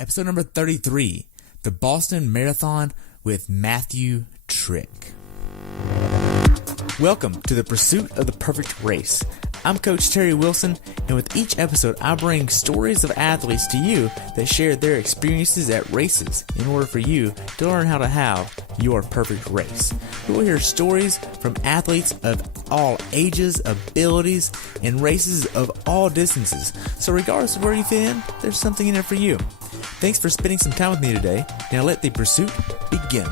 Episode number 33, the Boston Marathon with Matthew Triick. Welcome to the pursuit of the perfect race. I'm Coach Terry Wilson, and with each episode, I bring stories of athletes to you that share their experiences at races in order for you to learn how to have your perfect race. You will hear stories from athletes of all ages, abilities, and races of all distances. So regardless of where you fit in, there's something in it for you. Thanks for spending some time with me today. Now let the pursuit begin.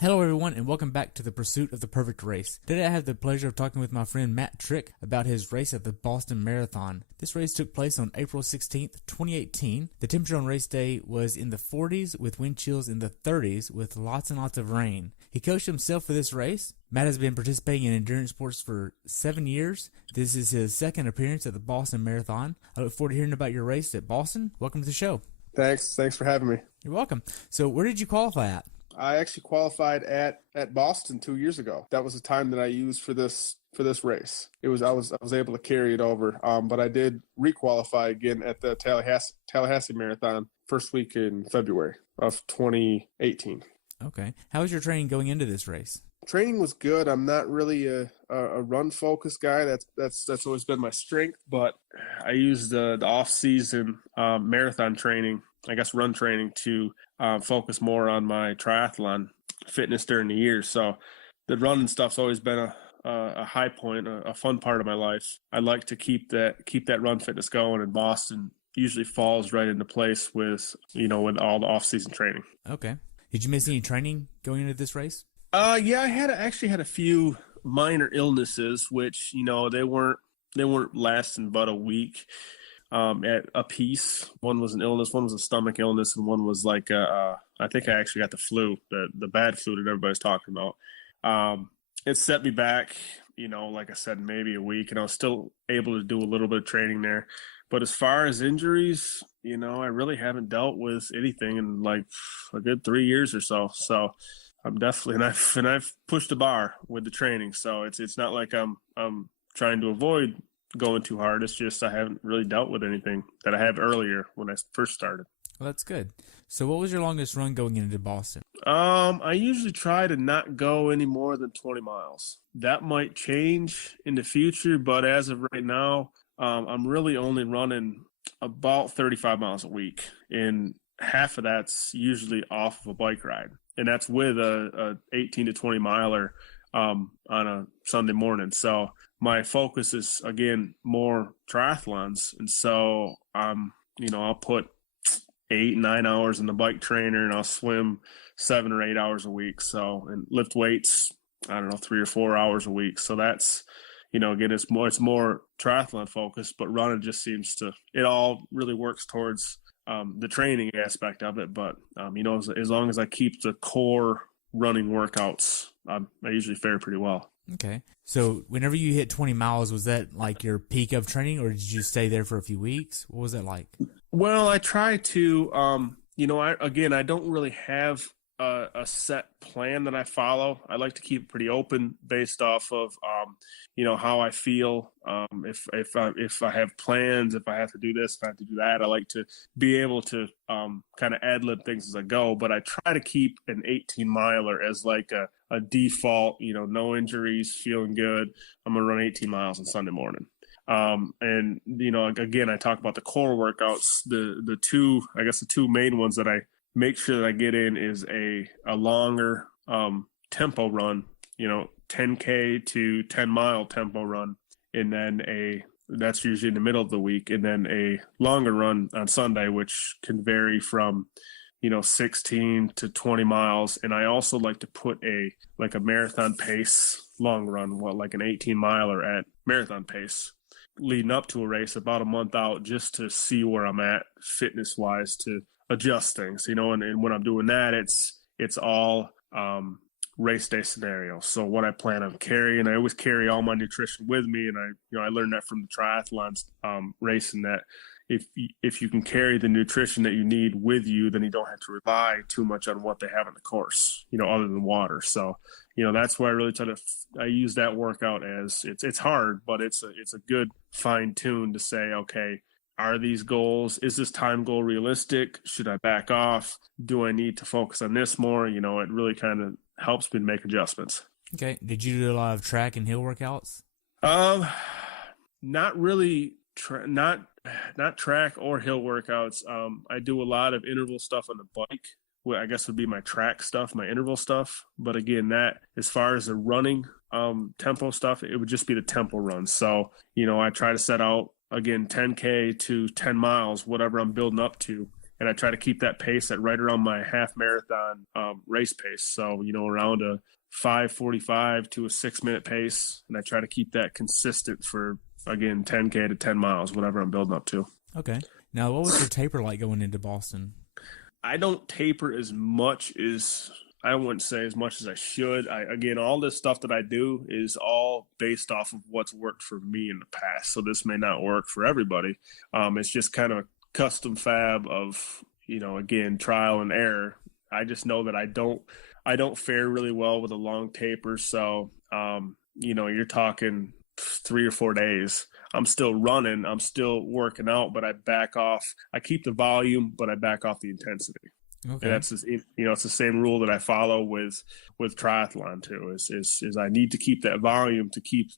Hello everyone, and welcome back to the Pursuit of the Perfect Race. Today I have the pleasure of talking with my friend Matt Triick about his race at the Boston Marathon. This race took place on April 16th, 2018. The temperature on race day was in the 40s with wind chills in the 30s with lots and lots of rain. He coached himself for this race. Matt has been participating in endurance sports for 7 years. This is his second appearance at the Boston Marathon. I look forward to hearing about your race at Boston. Welcome to the show. Thanks for having me. You're welcome. So where did you qualify at? I actually qualified at Boston 2 years ago. That was the time that I used for this race. I was able to carry it over. But I did requalify again at the Tallahassee Marathon first week in February of 2018. Okay. How was your training going into this race? Training was good. I'm not really a run focused guy. That's always been my strength. But I used the off season marathon training, I guess run training, to focus more on my triathlon fitness during the year. So the running stuff's always been a high point, a fun part of my life. I like to keep that run fitness going, and Boston usually falls right into place with all the off season training. Okay. Did you miss any training going into this race? Yeah, I actually had a few minor illnesses, which they weren't lasting but a week. At a piece. One was an illness, one was a stomach illness, and one was like I think I actually got the flu, the bad flu that everybody's talking about. It set me back, like I said, maybe a week, and I was still able to do a little bit of training there. But as far as injuries, I really haven't dealt with anything in like a good 3 years or so. So I'm definitely, and I've pushed the bar with the training. So it's not like I'm trying to avoid going too hard. It's just I haven't really dealt with anything that I have earlier when I first started. Well, that's good. So what was your longest run going into Boston? I usually try to not go any more than 20 miles. That might change in the future, but as of right now, I'm really only running about 35 miles a week, and half of that's usually off of a bike ride, and that's with a 18 to 20 miler on a Sunday morning. So my focus is, again, more triathlons. And so, I'll put 8-9 hours in the bike trainer, and I'll swim 7 or 8 hours a week. So, and lift weights, 3 or 4 hours a week. So that's, again, it's more triathlon focused, but running just seems to, it all really works towards the training aspect of it. But, as long as I keep the core running workouts, I usually fare pretty well. Okay. So whenever you hit 20 miles, was that like your peak of training, or did you stay there for a few weeks? What was that like? Well, I try to, I don't really have a set plan that I follow. I like to keep it pretty open based off of, how I feel. If I have plans, if I have to do this, if I have to do that, I like to be able to kind of ad-lib things as I go. But I try to keep an 18-miler as like a default, no injuries, feeling good. I'm going to run 18 miles on Sunday morning. And, again, I talk about the core workouts. The two main ones that I make sure that I get in is a longer tempo run, 10K to 10-mile tempo run. And then that's usually in the middle of the week. And then a longer run on Sunday, which can vary from 16 to 20 miles. And I also like to put a marathon pace long run, like an 18-miler at marathon pace, leading up to a race about a month out, just to see where I'm at fitness wise, to adjust things, and when I'm doing that, it's all race day scenario. So what I plan on carrying, I always carry all my nutrition with me. And I learned that from the triathlons racing, that if you can carry the nutrition that you need with you, then you don't have to rely too much on what they have in the course, other than water. So, that's where I really I use that workout as it's hard, but it's a good fine tune to say, okay, are these goals, is this time goal realistic? Should I back off? Do I need to focus on this more? It really kind of helps me make adjustments. Okay. Did you do a lot of track and hill workouts? Not really, not track or hill workouts. I do a lot of interval stuff on the bike, what I guess would be my track stuff, my interval stuff. But again, that as far as the running tempo stuff, it would just be the tempo runs. So, I try to set out, again, 10K to 10 miles, whatever I'm building up to. And I try to keep that pace at right around my half marathon race pace. So, around a 5:45 to a 6-minute pace. And I try to keep that consistent for, again, 10K to 10 miles, whatever I'm building up to. Okay. Now, what was your taper like going into Boston? I don't taper as much as, I wouldn't say as much as I should. Again, all this stuff that I do is all based off of what's worked for me in the past. So this may not work for everybody. It's just kind of a custom fab of, again, trial and error. I just know that I don't fare really well with a long taper. So, you're talking 3 or 4 days. I'm still running, I'm still working out, but I back off. I keep the volume, but I back off the intensity. Okay. And that's just, it's the same rule that I follow with triathlon too. Is I need to keep that volume to keep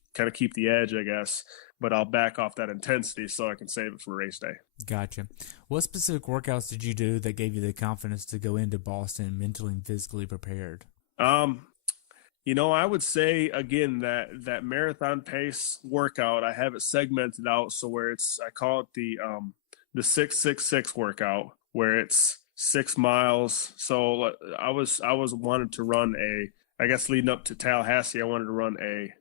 the edge, I guess, but I'll back off that intensity so I can save it for race day. Gotcha. What specific workouts did you do that gave you the confidence to go into Boston mentally and physically prepared? I would say, again, that marathon pace workout, I have it segmented out. So where I call it the 6-6-6 workout, where it's 6 miles. So I was wanted to run I guess leading up to Tallahassee, I wanted to run a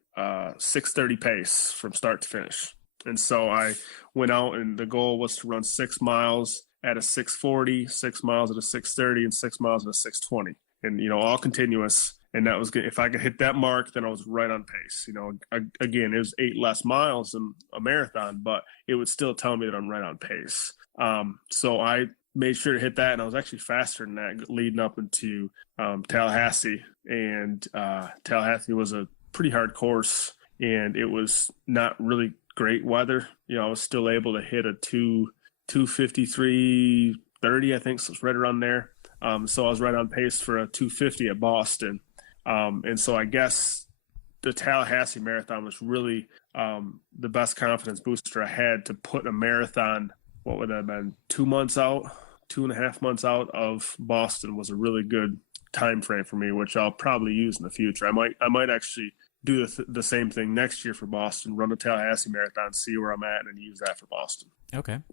6:30 pace from start to finish. And so I went out, and the goal was to run 6 miles at a 6:40, 6 miles at a 6:30, and 6 miles at a 6:20, and all continuous. And that was good. If I could hit that mark, then I was right on pace. Again, it was 8 less miles than a marathon, but it would still tell me that I'm right on pace. So I made sure to hit that, and I was actually faster than that leading up into Tallahassee. And Tallahassee was a pretty hard course, and it was not really great weather. I was still able to hit a 2:53:30, I think, so it's right around there. So I was right on pace for a 2:50 at Boston. And so I guess the Tallahassee Marathon was really the best confidence booster I had to put a marathon. What would that have been? 2 months out, 2.5 months out of Boston was a really good time frame for me, which I'll probably use in the future. I might actually do the same thing next year for Boston, run the Tallahassee Marathon, see where I'm at, and then use that for Boston. Okay.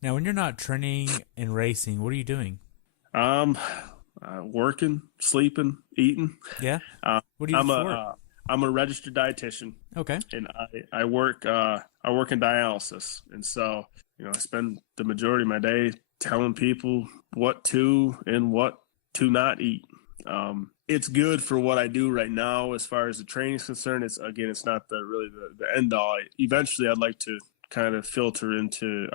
Now, when you're not training and racing, what are you doing? Working, sleeping, eating. Yeah. What do you do for work? I'm a registered dietitian. Okay. And I work in dialysis, and so I spend the majority of my day telling people what to and what to not eat. It's good for what I do right now as far as the training is concerned. It's not the end all. Eventually, I'd like to kind of filter into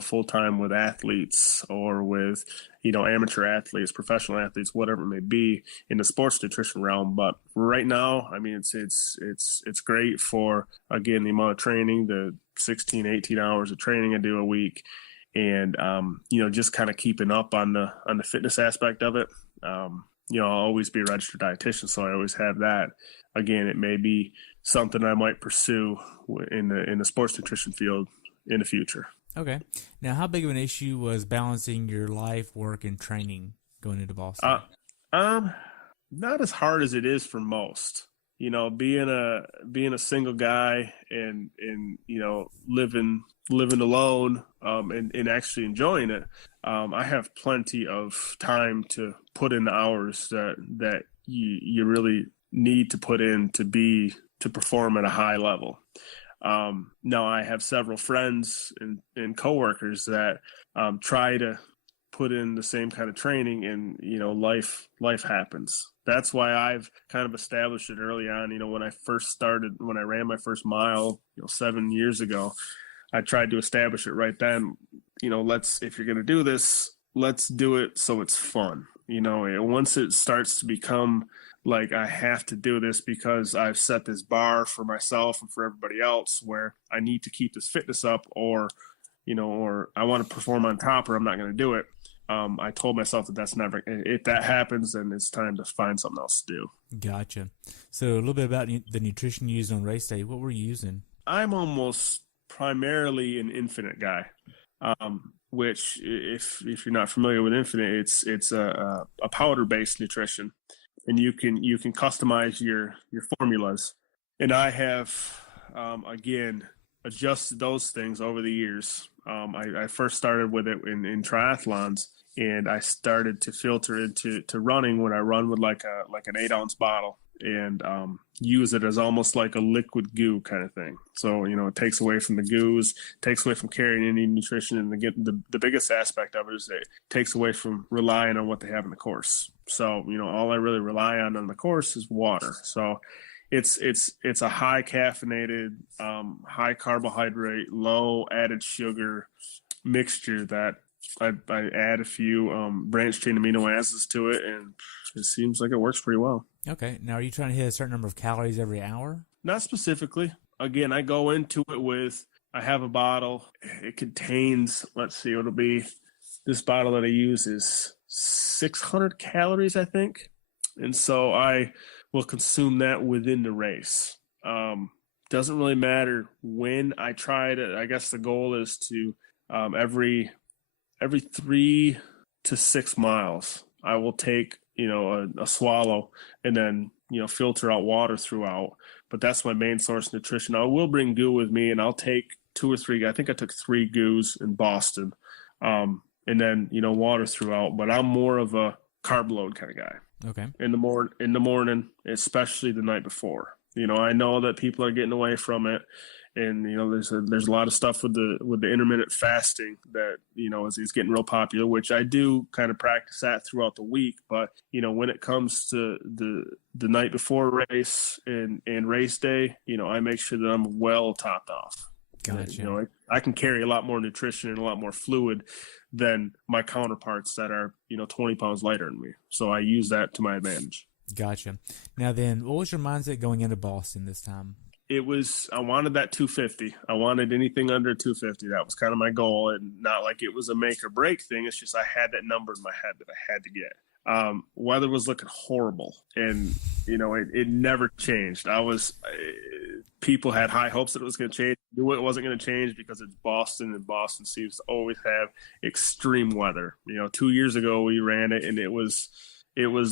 full time with athletes or with amateur athletes, professional athletes, whatever it may be in the sports nutrition realm. But right now, it's great for, again, the amount of training, the 16, 18 hours of training I do a week, and just kind of keeping up on the fitness aspect of it. I'll always be a registered dietitian, so I always have that. Again, it may be something I might pursue in the sports nutrition field in the future. Okay. Now, how big of an issue was balancing your life, work, and training going into Boston? Not as hard as it is for most. Being a single guy and living alone and actually enjoying it. I have plenty of time to put in the hours that you really need to put in to perform at a high level. Now I have several friends and coworkers that try to put in the same kind of training, and life happens. That's why I've kind of established it early on. When I ran my first mile 7 years ago, I tried to establish it right then. If you're going to do this, let's do it so it's fun. Once it starts to become like I have to do this because I've set this bar for myself and for everybody else where I need to keep this fitness up, or or I want to perform on top, or I'm not going to do it. I told myself that that's never, if that happens, then it's time to find something else to do. Gotcha. So a little bit about the nutrition you used on race day. What were you using? I'm almost primarily an Infinite guy, which if you're not familiar with Infinite, it's a powder-based nutrition, and you can customize your formulas. And I have, again, adjusted those things over the years. I first started with it in triathlons, and I started to filter into running when I run with like an 8-ounce bottle, and use it as almost like a liquid goo kind of thing. So it takes away from the goos, takes away from carrying any nutrition, and the biggest aspect of it is it takes away from relying on what they have in the course. So all I really rely on the course is water. So it's a high caffeinated, high carbohydrate, low added sugar mixture that I add a few branched chain amino acids to it, and it seems like it works pretty well. Okay. Now, are you trying to hit a certain number of calories every hour? Not specifically. Again, I go into it with, I have a bottle. It contains, let's see, it'll be, this bottle that I use is 600 calories, I think. And so I will consume that within the race. Doesn't really matter when I try it. I guess the goal is to every 3 to 6 miles, I will take a swallow and then filter out water throughout. But that's my main source of nutrition. I will bring goo with me, and I'll take 2 or 3. I think I took 3 goos in Boston, and then water throughout. But I'm more of a carb load kind of guy. Okay. In the morning, especially the night before. I know that people are getting away from it, and there's a lot of stuff with the intermittent fasting that is getting real popular, which I do kind of practice that throughout the week. But when it comes to the night before race and race day, I make sure that I'm well topped off. Gotcha. I can carry a lot more nutrition and a lot more fluid than my counterparts that are 20 pounds lighter than me. So I use that to my advantage. Gotcha. Now then, what was your mindset going into Boston this time? I wanted that 250. I wanted anything under 250. That was kind of my goal, and not like it was a make or break thing. It's just I had that number in my head that I had to get. Weather was looking horrible, and it never changed. People had high hopes that it was going to change. Knew it wasn't going to change because it's Boston, and Boston seems to always have extreme weather. 2 years ago we ran it, and it was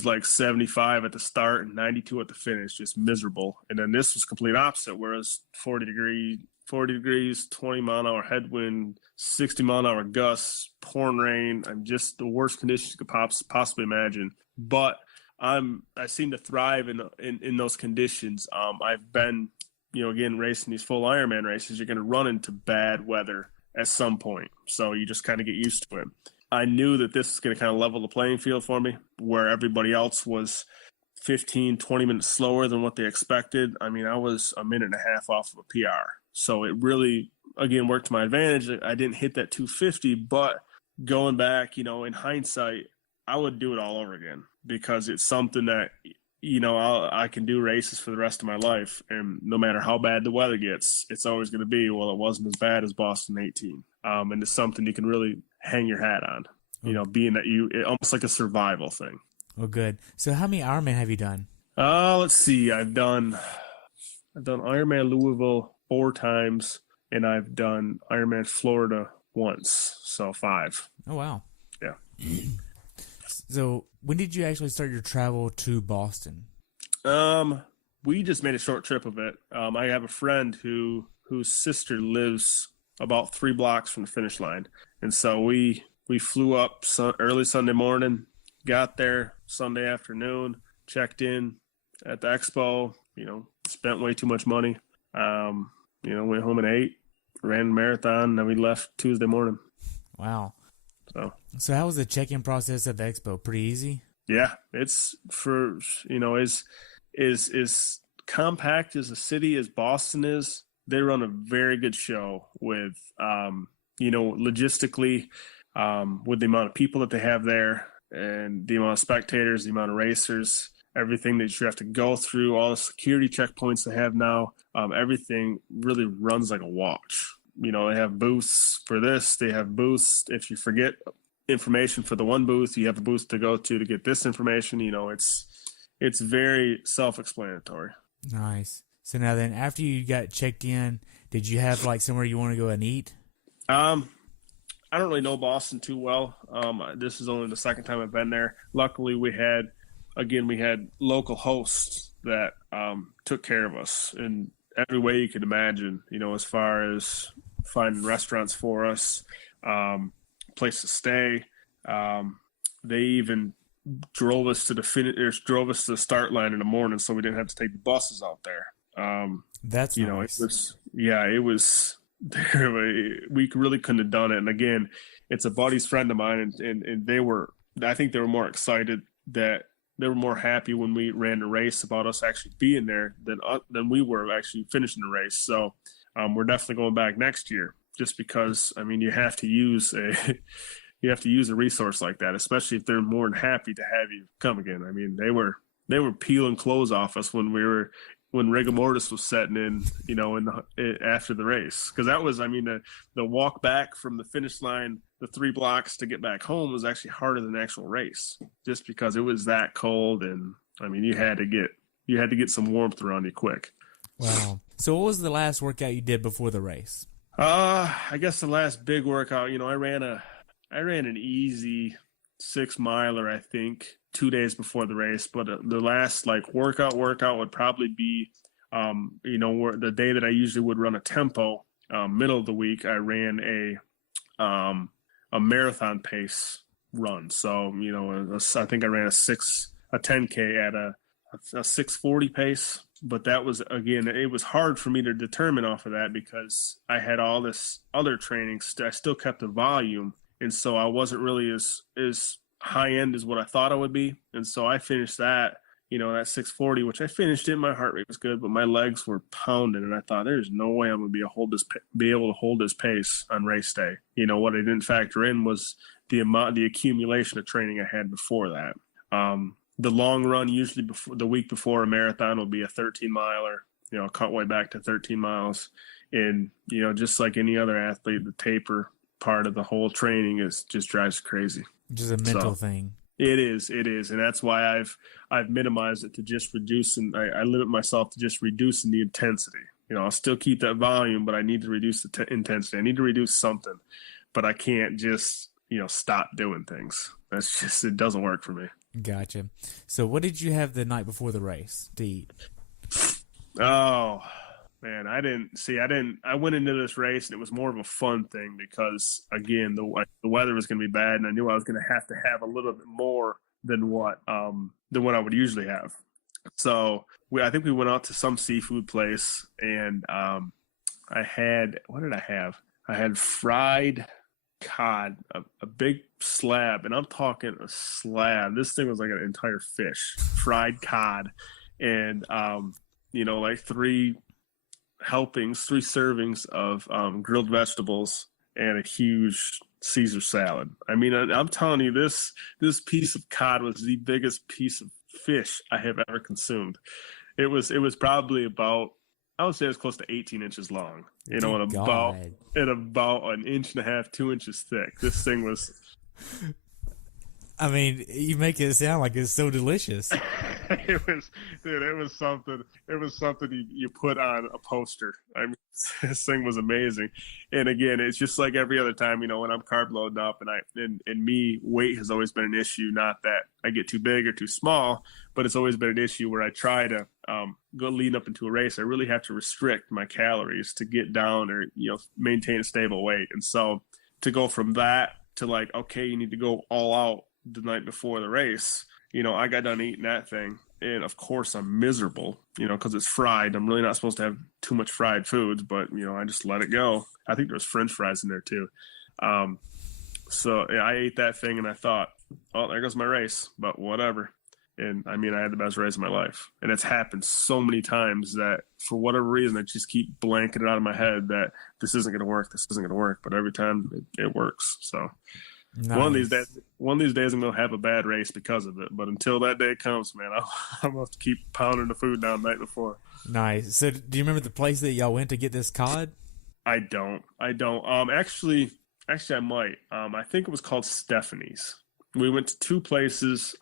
like 75 at the start and 92 at the finish, just miserable. And then this was complete opposite, whereas 40 degrees, 20 mile an hour headwind, 60 mile an hour gusts, pouring rain. I'm just the worst conditions you could possibly imagine. But I seem to thrive in those conditions. I've been, again, racing these full Ironman races. You're going to run into bad weather at some point. So you just kind of get used to it. I knew that this was going to kind of level the playing field for me, where everybody else was 15, 20 minutes slower than what they expected. I mean, I was a minute and a half off of a PR. So it really, again, worked to my advantage. I didn't hit that 250, but going back, in hindsight, I would do it all over again, because it's something that, I can do races for the rest of my life. And no matter how bad the weather gets, it's always going to be, well, it wasn't as bad as Boston 18. And it's something you can really hang your hat on, being that almost like a survival thing. Well, good. So how many Ironman have you done? Let's see. I've done Ironman Louisville 4 times, and I've done Ironman Florida once. So 5. Oh, wow. Yeah. So when did you actually start your travel to Boston? We just made a short trip of it. I have a friend whose sister lives about 3 blocks from the finish line. And so we flew up early Sunday morning, got there Sunday afternoon, checked in at the expo, spent way too much money. Went home at 8, ran a marathon, then we left Tuesday morning. Wow. So how was the check-in process at the expo? Pretty easy? Yeah, it's for, as compact as a city as Boston is, they run a very good show with, logistically, with the amount of people that they have there and the amount of spectators, the amount of racers. everything that you have to go through, all the security checkpoints they have now, everything really runs like a watch. You know, they have booths for this, they have booths. If you forget information for the one booth, you have a booth to go to get this information. You know, it's very self-explanatory. Nice. So now then, after you got checked in, did you have like somewhere you want to go and eat? I don't really know Boston too well. This is only the second time I've been there. Luckily, we had local hosts that took care of us in every way you could imagine, you know, as far as finding restaurants for us, place to stay. They even drove us to the start line in the morning so we didn't have to take the buses out there. That's you nice. know, it was we really couldn't have done it. And again, it's a buddy's friend of mine, and I think they were more excited, that they were more happy when we ran the race about us actually being there than we were actually finishing the race. So we're definitely going back next year, just because, I mean, you have to use a resource like that, especially if they're more than happy to have you come again. I mean, they were peeling clothes off us when rigor mortis was setting in, you know, after the race. Because that was, I mean, the walk back from the finish line, the 3 blocks to get back home, was actually harder than the actual race, just because it was that cold. And I mean, you had to get some warmth around you quick. Wow. So what was the last workout you did before the race? I guess the last big workout, you know, I ran an easy 6 miler, I think, 2 days before the race. But the last like workout would probably be, you know, the day that I usually would run a tempo, middle of the week, I ran a marathon pace run. So, you know, I think I ran a 10K at a 6:40 pace. But that was, again, it was hard for me to determine off of that, because I had all this other training. I still kept the volume. And so I wasn't really as high end as what I thought I would be. And so I finished that, you know, that 6:40, which I finished it. My heart rate was good, but my legs were pounding. And I thought, there's no way I'm going to be able to hold this pace on race day. You know, what I didn't factor in was the accumulation of training I had before that. The long run, usually the week before a marathon, will be a 13 miler, you know, cut way back to 13 miles. And, you know, just like any other athlete, the taper part of the whole training just drives crazy. Just a mental thing. It is. And that's why I've minimized it to just reducing. I limit myself to just reducing the intensity. You know, I'll still keep that volume, but I need to reduce the intensity. I need to reduce something, but I can't just, you know, stop doing things. That's just, it doesn't work for me. Gotcha. So what did you have the night before the race to eat? Oh, man, I went into this race and it was more of a fun thing, because, again, the weather was going to be bad, and I knew I was going to have a little bit more than what I would usually have. So I think we went out to some seafood place, and what did I have? I had fried cod, a big slab, and I'm talking a slab. This thing was like an entire fish, fried cod, and you know, like 3 servings of grilled vegetables and a huge Caesar salad. I mean, I'm telling you, this piece of cod was the biggest piece of fish I have ever consumed. It was probably about, I would say it was close to 18 inches long, you know, and about 1.5 inches, 2 inches thick. This thing was. I mean, you make it sound like it's so delicious. It was something you put on a poster. I mean, this thing was amazing. And again, it's just like every other time, you know, when I'm carb loading up, and weight has always been an issue. Not that I get too big or too small, but it's always been an issue where I try to go lead up into a race. I really have to restrict my calories to get down, or, you know, maintain a stable weight. And so to go from that to like, okay, you need to go all out the night before the race, you know, I got done eating that thing, and of course I'm miserable, you know, because it's fried. I'm really not supposed to have too much fried foods, but, you know, I just let it go. I think there's French fries in there too. So yeah, I ate that thing, and I thought, oh, there goes my race, but whatever. And I mean, I had the best race of my life, and it's happened so many times that for whatever reason, I just keep blanking it out of my head that this isn't going to work. But every time it works. So Nice. one of these days I'm gonna have a bad race because of it. But until that day comes, man, I'm gonna have to keep pounding the food down the night before. Nice. So, do you remember the place that y'all went to get this cod? I don't. I don't. Actually, I might. I think it was called Stephanie's. We went to two places.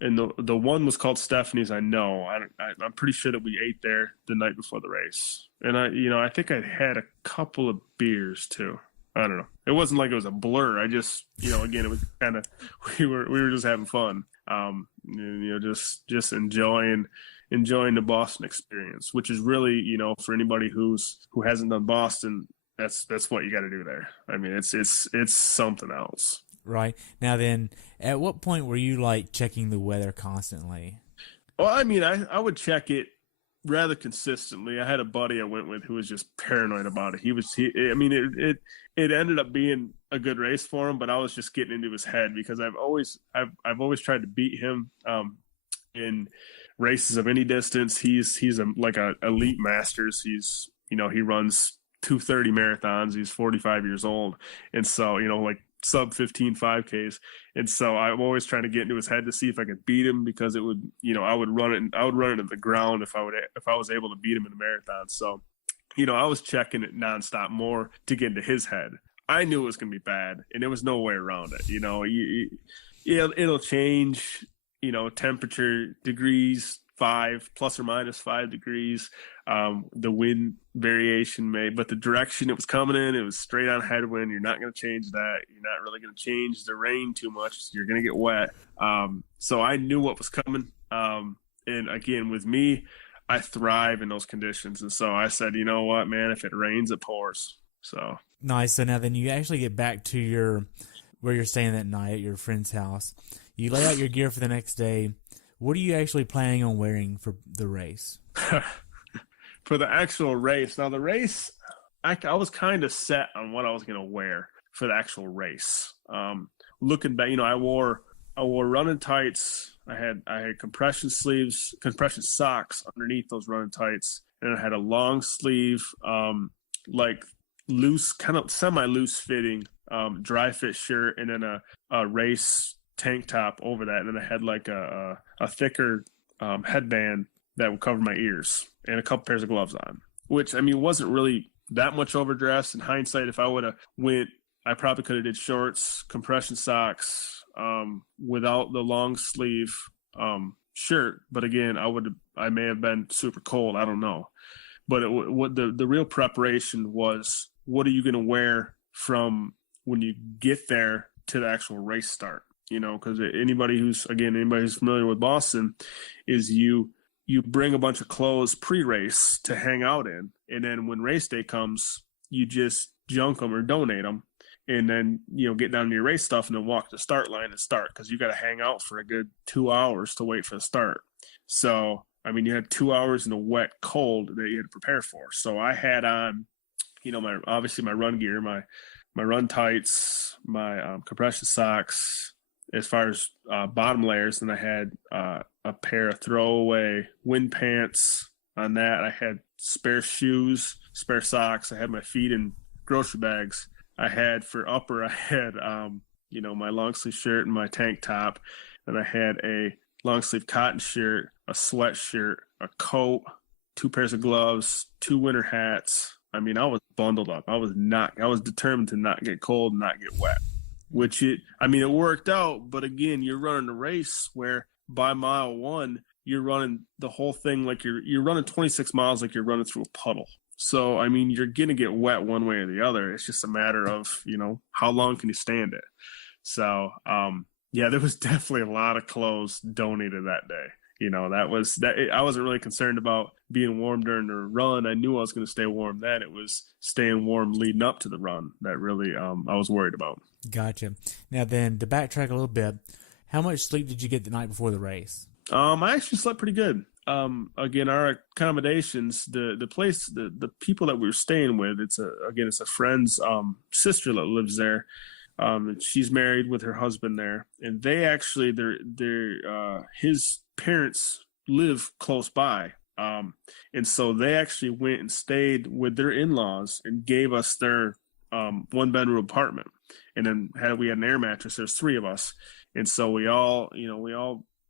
And the one was called Stephanie's. I know. I'm pretty sure that we ate there the night before the race. And I think I had a couple of beers too. I don't know. It wasn't like it was a blur. I just, again, it was kind of we were just having fun. Just enjoying the Boston experience, which is really, for anybody who hasn't done Boston, that's what you got to do there. I mean, it's something else. Right. Now then, at what point were you like checking the weather constantly? Well, I mean, I would check it rather consistently. I had a buddy I went with who was just paranoid about it. It ended up being a good race for him, but I was just getting into his head because I've always tried to beat him in races of any distance. He's a elite masters. He's he runs 2:30 marathons. He's 45 years old, and so like sub 15 5Ks, and so I'm always trying to get into his head to see if I could beat him, because it would I would run it to the ground if I was able to beat him in a marathon. So I was checking it nonstop more to get into his head. I knew it was going to be bad, and there was no way around it. It'll change, temperature degrees, 5 plus or minus 5 degrees. The wind variation but the direction it was coming in, it was straight on headwind. You're not going to change that. You're not really going to change the rain too much. So you're going to get wet. So I knew what was coming. And again, with me, I thrive in those conditions. And so I said, you know what, man, if it rains, it pours. So nice. So now then you actually get back to where you're staying that night at your friend's house. You lay out your gear for the next day. What are you actually planning on wearing for the race? For the actual race. Now the race, I was kind of set on what I was going to wear for the actual race. Looking back, I wore running tights. I had compression sleeves, compression socks underneath those running tights, and I had a long sleeve, like loose, kind of semi-loose fitting, dry fit shirt, and then a race tank top over that, and then I had like a thicker headband that would cover my ears, and a couple pairs of gloves on, which wasn't really that much overdressed. In hindsight, if I would have went, I probably could have did shorts, compression socks, without the long sleeve shirt. But again, I may have been super cold. I don't know. But what the real preparation was, what are you going to wear from when you get there to the actual race start? Because anybody who's familiar with Boston is you bring a bunch of clothes pre-race to hang out in, and then when race day comes, you just junk them or donate them, and then get down to your race stuff and then walk the start line and start, because you got to hang out for a good 2 hours to wait for the start. So you had 2 hours in the wet cold that you had to prepare for. So I had on my run gear, my run tights, my compression socks as far as bottom layers, and I had a pair of throwaway wind pants on that. I had spare shoes, spare socks. I had my feet in grocery bags. I had for upper, I had my long sleeve shirt and my tank top, and I had a long sleeve cotton shirt, a sweatshirt, a coat, 2 pairs of gloves, 2 winter hats. I was bundled up. I was determined to not get cold and not get wet. Which it worked out, but again, you're running a race where by mile 1, you're running the whole thing like you're running 26 miles like you're running through a puddle. So, you're going to get wet one way or the other. It's just a matter of, how long can you stand it? So, there was definitely a lot of clothes donated that day. I wasn't really concerned about being warm during the run. I knew I was going to stay warm then. It was staying warm leading up to the run that really I was worried about. Gotcha. Now then, to backtrack a little bit, how much sleep did you get the night before the race? I actually slept pretty good. Again, our accommodations, the place, the people that we were staying with, it's a friend's sister that lives there. She's married with her husband there, and they actually his parents live close by. And so they actually went and stayed with their in-laws and gave us their one bedroom apartment, and then we had an air mattress. There's 3 of us, and so we all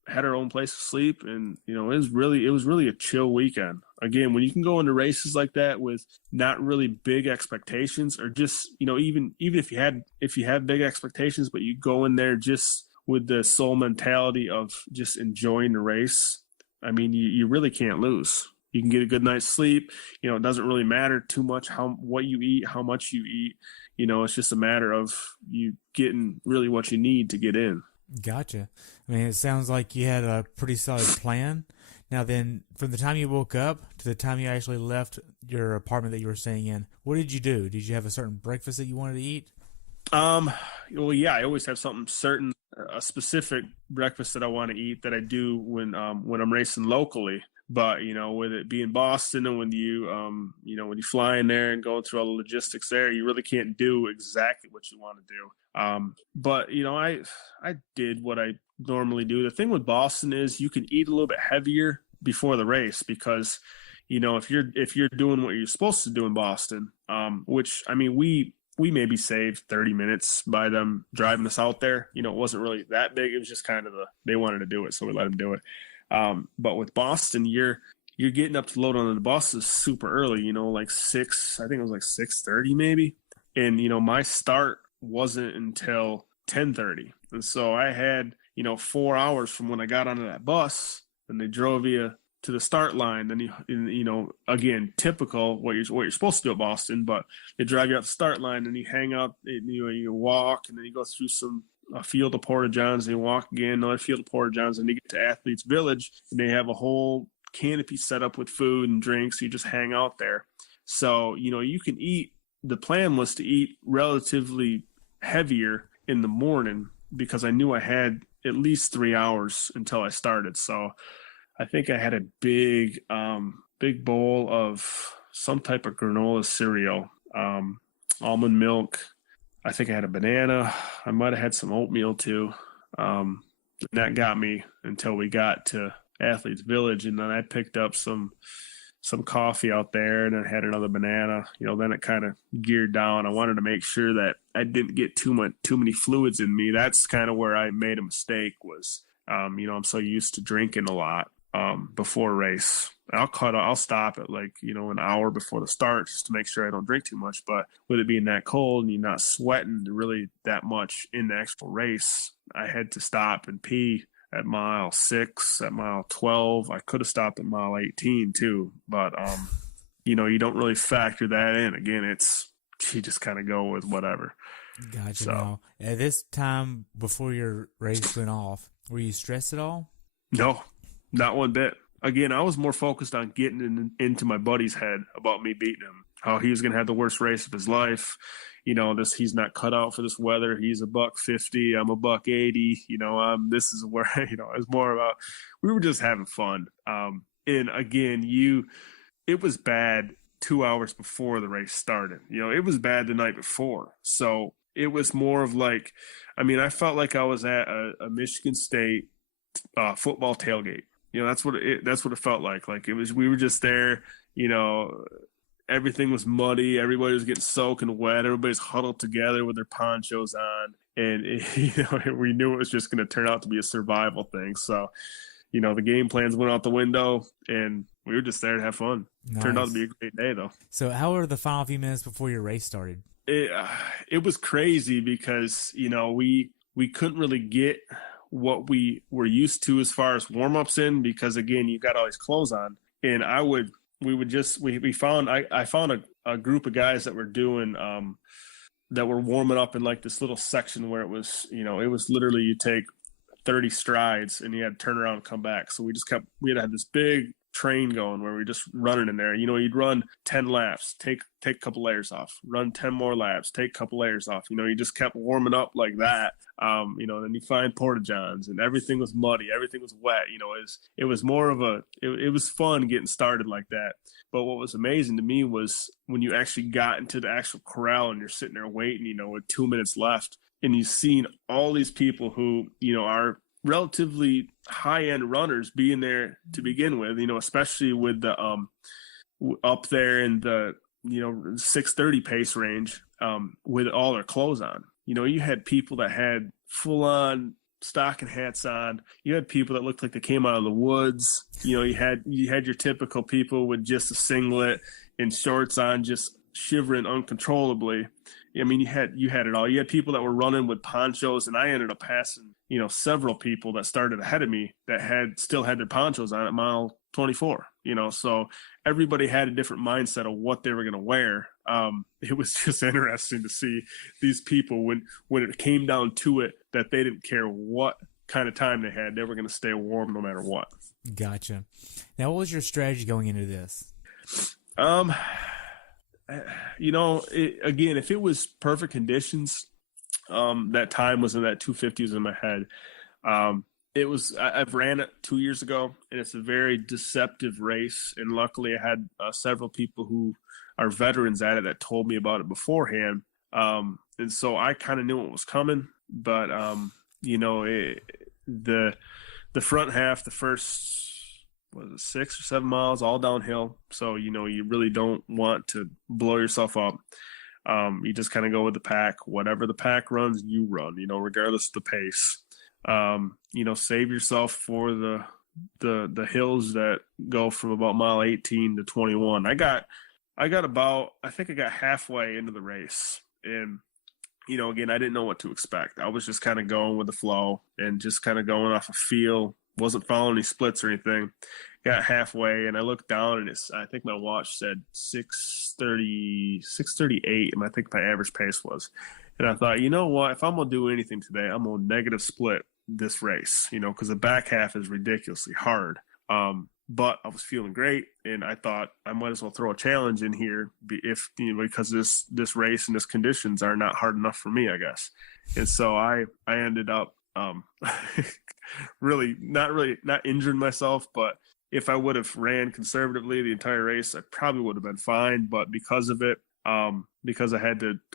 had our own place to sleep, and it was really a chill weekend. Again, when you can go into races like that with not really big expectations, or just even if you have big expectations, but you go in there just with the sole mentality of just enjoying the race, I mean, you really can't lose. You can get a good night's sleep. It doesn't really matter too much what you eat, how much you eat. It's just a matter of you getting really what you need to get in. Gotcha. I mean, it sounds like you had a pretty solid plan. Now then, from the time you woke up to the time you actually left your apartment that you were staying in, what did you do? Did you have a certain breakfast that you wanted to eat? Well, yeah, I always have something certain, a specific breakfast that I want to eat that I do when I'm racing locally. But, with it being Boston, and when when you fly in there and going through all the logistics there, you really can't do exactly what you want to do. But, I did what I normally do. The thing with Boston is you can eat a little bit heavier before the race, because, if you're doing what you're supposed to do in Boston, which, I mean, we maybe saved 30 minutes by them driving us out there. It wasn't really that big. It was just kind of they wanted to do it, so we let them do it. But with Boston, you're getting up to load on the buses super early, like 6, I think it was like 6:30 maybe. And, my start wasn't until 10:30. And so I had, 4 hours from when I got onto that bus, and they drove you to the start line. Then again, typical what you're supposed to do at Boston, but they drive you up the start line, and you hang out, you walk, and then you go through a field of porta johns, and you walk again, another field of porta johns, and you get to Athletes Village, and they have a whole canopy set up with food and drinks. You just hang out there. So, you can eat. The plan was to eat relatively heavier in the morning, because I knew I had at least 3 hours until I started. So I think I had a big bowl of some type of granola cereal, almond milk. I think I had a banana. I might have had some oatmeal too. That got me until we got to Athletes Village, and then I picked up some coffee out there, and I had another banana. Then it kind of geared down. I wanted to make sure that I didn't get too many fluids in me. That's kind of where I made a mistake. Was I'm so used to drinking a lot before a race. I'll stop at an hour before the start just to make sure I don't drink too much. But with it being that cold and you're not sweating really that much in the actual race, I had to stop and pee at mile 6, at mile 12. I could have stopped at mile 18 too, but you don't really factor that in. Again, you just kind of go with whatever. Gotcha. So, now, at this time before your race went off, were you stressed at all? No, not one bit. Again, I was more focused on getting into my buddy's head about me beating him, how he was going to have the worst race of his life. He's not cut out for this weather. He's $150. I'm $180. This is where, it's more about, we were just having fun. And again, it was bad 2 hours before the race started. It was bad the night before. So it was more of I felt like I was at a Michigan State football tailgate. That's what it felt like. Like, it was, we were just there, everything was muddy. Everybody was getting soaking wet. Everybody's huddled together with their ponchos on. And, we knew it was just going to turn out to be a survival thing. So, the game plans went out the window, and we were just there to have fun. Nice. Turned out to be a great day, though. So how were the final few minutes before your race started? It was crazy because, we couldn't really get what we were used to as far as warm-ups in, because, again, you got all these clothes on. And I found a group of guys that were doing that were warming up in this little section where it was literally you take 30 strides and you had to turn around and come back. So we had this big train going where we just running in there. You'd run 10 laps, take a couple layers off, run 10 more laps, take a couple layers off. You just kept warming up like that. Then you find porta johns, and everything was muddy, everything was wet. It was more of it was fun getting started like that. But what was amazing to me was when you actually got into the actual corral and you're sitting there waiting, with 2 minutes left, and you've seen all these people who, are relatively high-end runners being there to begin with, especially with the up there in the 6:30 pace range with all their clothes on. You had people that had full on stocking hats on. You had people that looked like they came out of the woods. You had your typical people with just a singlet and shorts on, just shivering uncontrollably. I mean, you had it all. You had people that were running with ponchos, and I ended up passing, several people that started ahead of me that still had their ponchos on at mile 24. So everybody had a different mindset of what they were going to wear. It was just interesting to see these people when it came down to it, that they didn't care what kind of time they had. They were going to stay warm no matter what. Gotcha. Now, what was your strategy going into this? Again, if it was perfect conditions, that time was in that 250s in my head. I've ran it 2 years ago, and it's a very deceptive race. And luckily I had several people who are veterans at it that told me about it beforehand. And so I kind of knew what was coming, but the front half, the first, 6 or 7 miles, all downhill. So, you really don't want to blow yourself up. You just kind of go with the pack. Whatever the pack runs, you run, regardless of the pace. Save yourself for the hills that go from about mile 18 to 21. I think I got halfway into the race, and, again, I didn't know what to expect. I was just kind of going with the flow and just kind of going off a feel. Wasn't following any splits or anything. Got halfway, and I looked down, and I think my watch said 6:38, and I think my average pace was. And I thought, you know what? If I'm going to do anything today, I'm going to negative split this race, because the back half is ridiculously hard. But I was feeling great, and I thought I might as well throw a challenge in here because this race and this conditions are not hard enough for me, I guess. And so I ended up not injuring myself, but if I would have ran conservatively the entire race, I probably would have been fine. But because of it, because I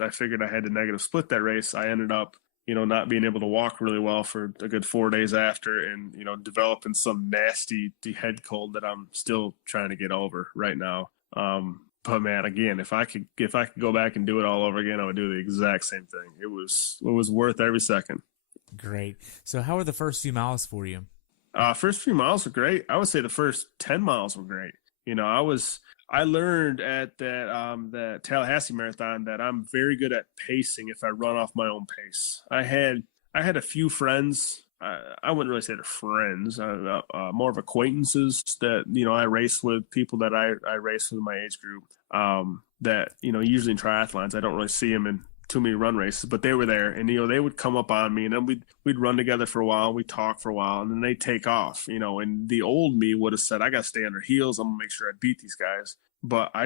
figured I had to negative split that race, I ended up, not being able to walk really well for a good 4 days after, and, developing some nasty head cold that I'm still trying to get over right now. But man, again, if I could go back and do it all over again, I would do the exact same thing. It was worth every second. Great. So how were the first few miles for you? First few miles were great. I would say the first 10 miles were great. I learned at that Tallahassee Marathon that I'm very good at pacing if I run off my own pace. I had a few friends. I wouldn't really say they're friends, more of acquaintances that, I race with, people that I race with in my age group, that, usually in triathlons, I don't really see them in too many run races, but they were there, and, they would come up on me, and then we'd run together for a while, we'd talk for a while, and then they'd take off, and the old me would have said, I got to stay on their heels. I'm gonna make sure I beat these guys. But I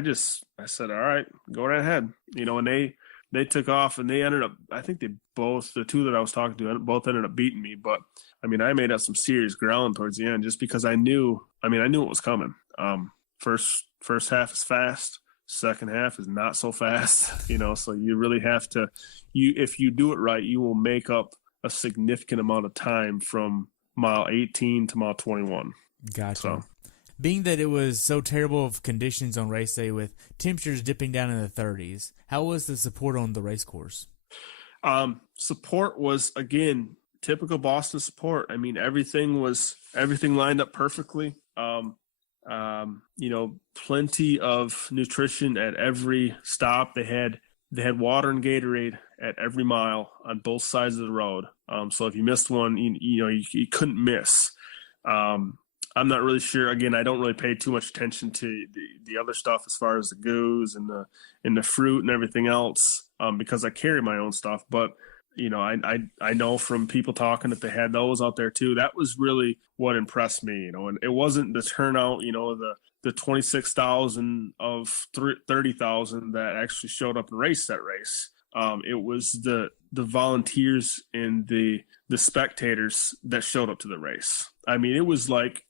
said, all right, go right ahead, and they took off, and they ended up, I think the two that I was talking to, both ended up beating me. But I mean, I made up some serious ground towards the end, just because I knew what was coming. First half is fast. Second half is not so fast, so you really have to, if you do it right, you will make up a significant amount of time from mile 18 to mile 21. Gotcha. So, being that it was so terrible of conditions on race day with temperatures dipping down in the 30s, how was the support on the race course? Support was, again, typical Boston support. I mean, everything lined up perfectly. Plenty of nutrition at every stop. They had water and Gatorade at every mile on both sides of the road. So if you missed one, you couldn't miss. I'm not really sure. Again, I don't really pay too much attention to the other stuff as far as the goos and the fruit and everything else, because I carry my own stuff. But I know from people talking that they had those out there too. That was really what impressed me, and it wasn't the turnout, the 26,000 of 30,000 that actually showed up and raced that race. It was the volunteers and the spectators that showed up to the race. I mean, it was like,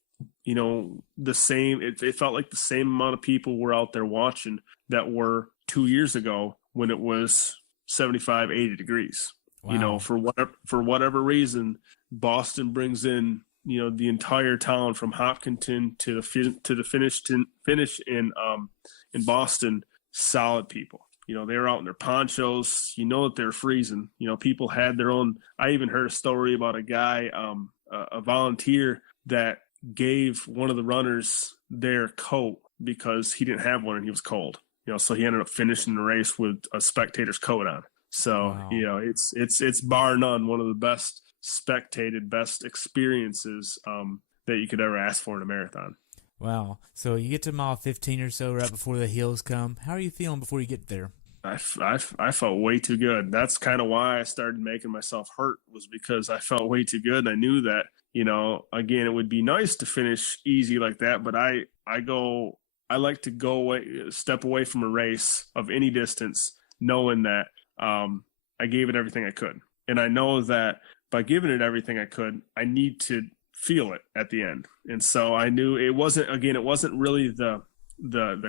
the same, it felt like the same amount of people were out there watching that were 2 years ago when it was 75, 80 degrees. Wow. For whatever reason, Boston brings in, the entire town from Hopkinton to the finish in Boston solid people. They were out in their ponchos. That they're freezing. People had their own. I even heard a story about a guy, a volunteer that gave one of the runners their coat because he didn't have one and he was cold. So he ended up finishing the race with a spectator's coat on. So, wow. It's bar none one of the best spectated, best experiences that you could ever ask for in a marathon. Wow. So you get to mile 15 or so right before the hills come. How are you feeling before you get there? I felt way too good. That's kind of why I started making myself hurt, was because I felt way too good. And I knew that, again, it would be nice to finish easy like that. But I like to go away, step away from a race of any distance, knowing that I gave it everything I could. And I know that by giving it everything I could, I need to feel it at the end. And so I knew it wasn't really the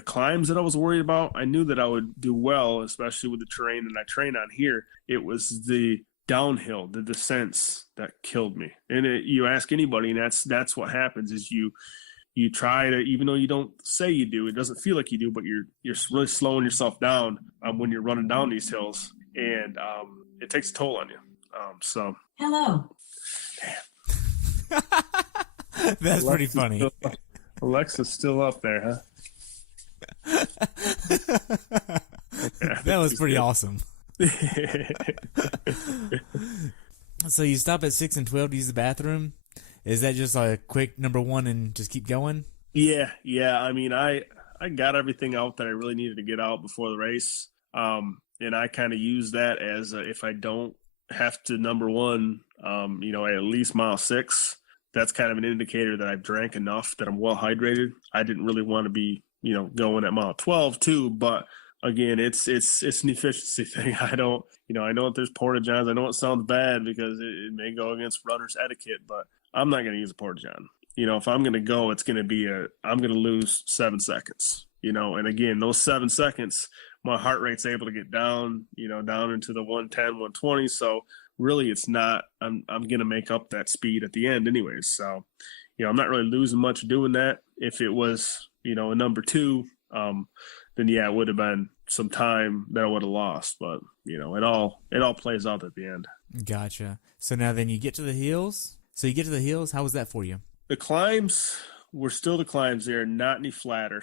climbs that I was worried about. I knew that I would do well, especially with the terrain that I train on here. It was the downhill, the descents that killed me. And you ask anybody, and that's what happens is you try to, even though you don't say you do, it doesn't feel like you do, but you're really slowing yourself down when you're running down these hills, and it takes a toll on you. So hello. Damn. That's pretty funny. Alexa's still up there, huh? That was pretty awesome. So you stop at 6 and 12 to use the bathroom. Is that just like a quick number one and just keep going? Yeah. I mean, I got everything out that I really needed to get out before the race. And I kind of use that as if I don't have to number one, at least mile 6, that's kind of an indicator that I've drank enough, that I'm well hydrated. I didn't really want to be, going at mile 12 too, but again, it's an efficiency thing. I know that there's porta johns. I know it sounds bad because it may go against runner's etiquette, but I'm not going to use a porta john. If I'm going to go, it's going to be I'm going to lose 7 seconds, and again, those 7 seconds, my heart rate's able to get down, down into the 110, 120. So really it's not, I'm going to make up that speed at the end anyways. So, I'm not really losing much doing that. If it was, a number 2, then yeah, it would have been some time that I would have lost, but it all plays out at the end. Gotcha. So now then you get to the hills. How was that for you? The climbs were still the climbs. They're not any flatter.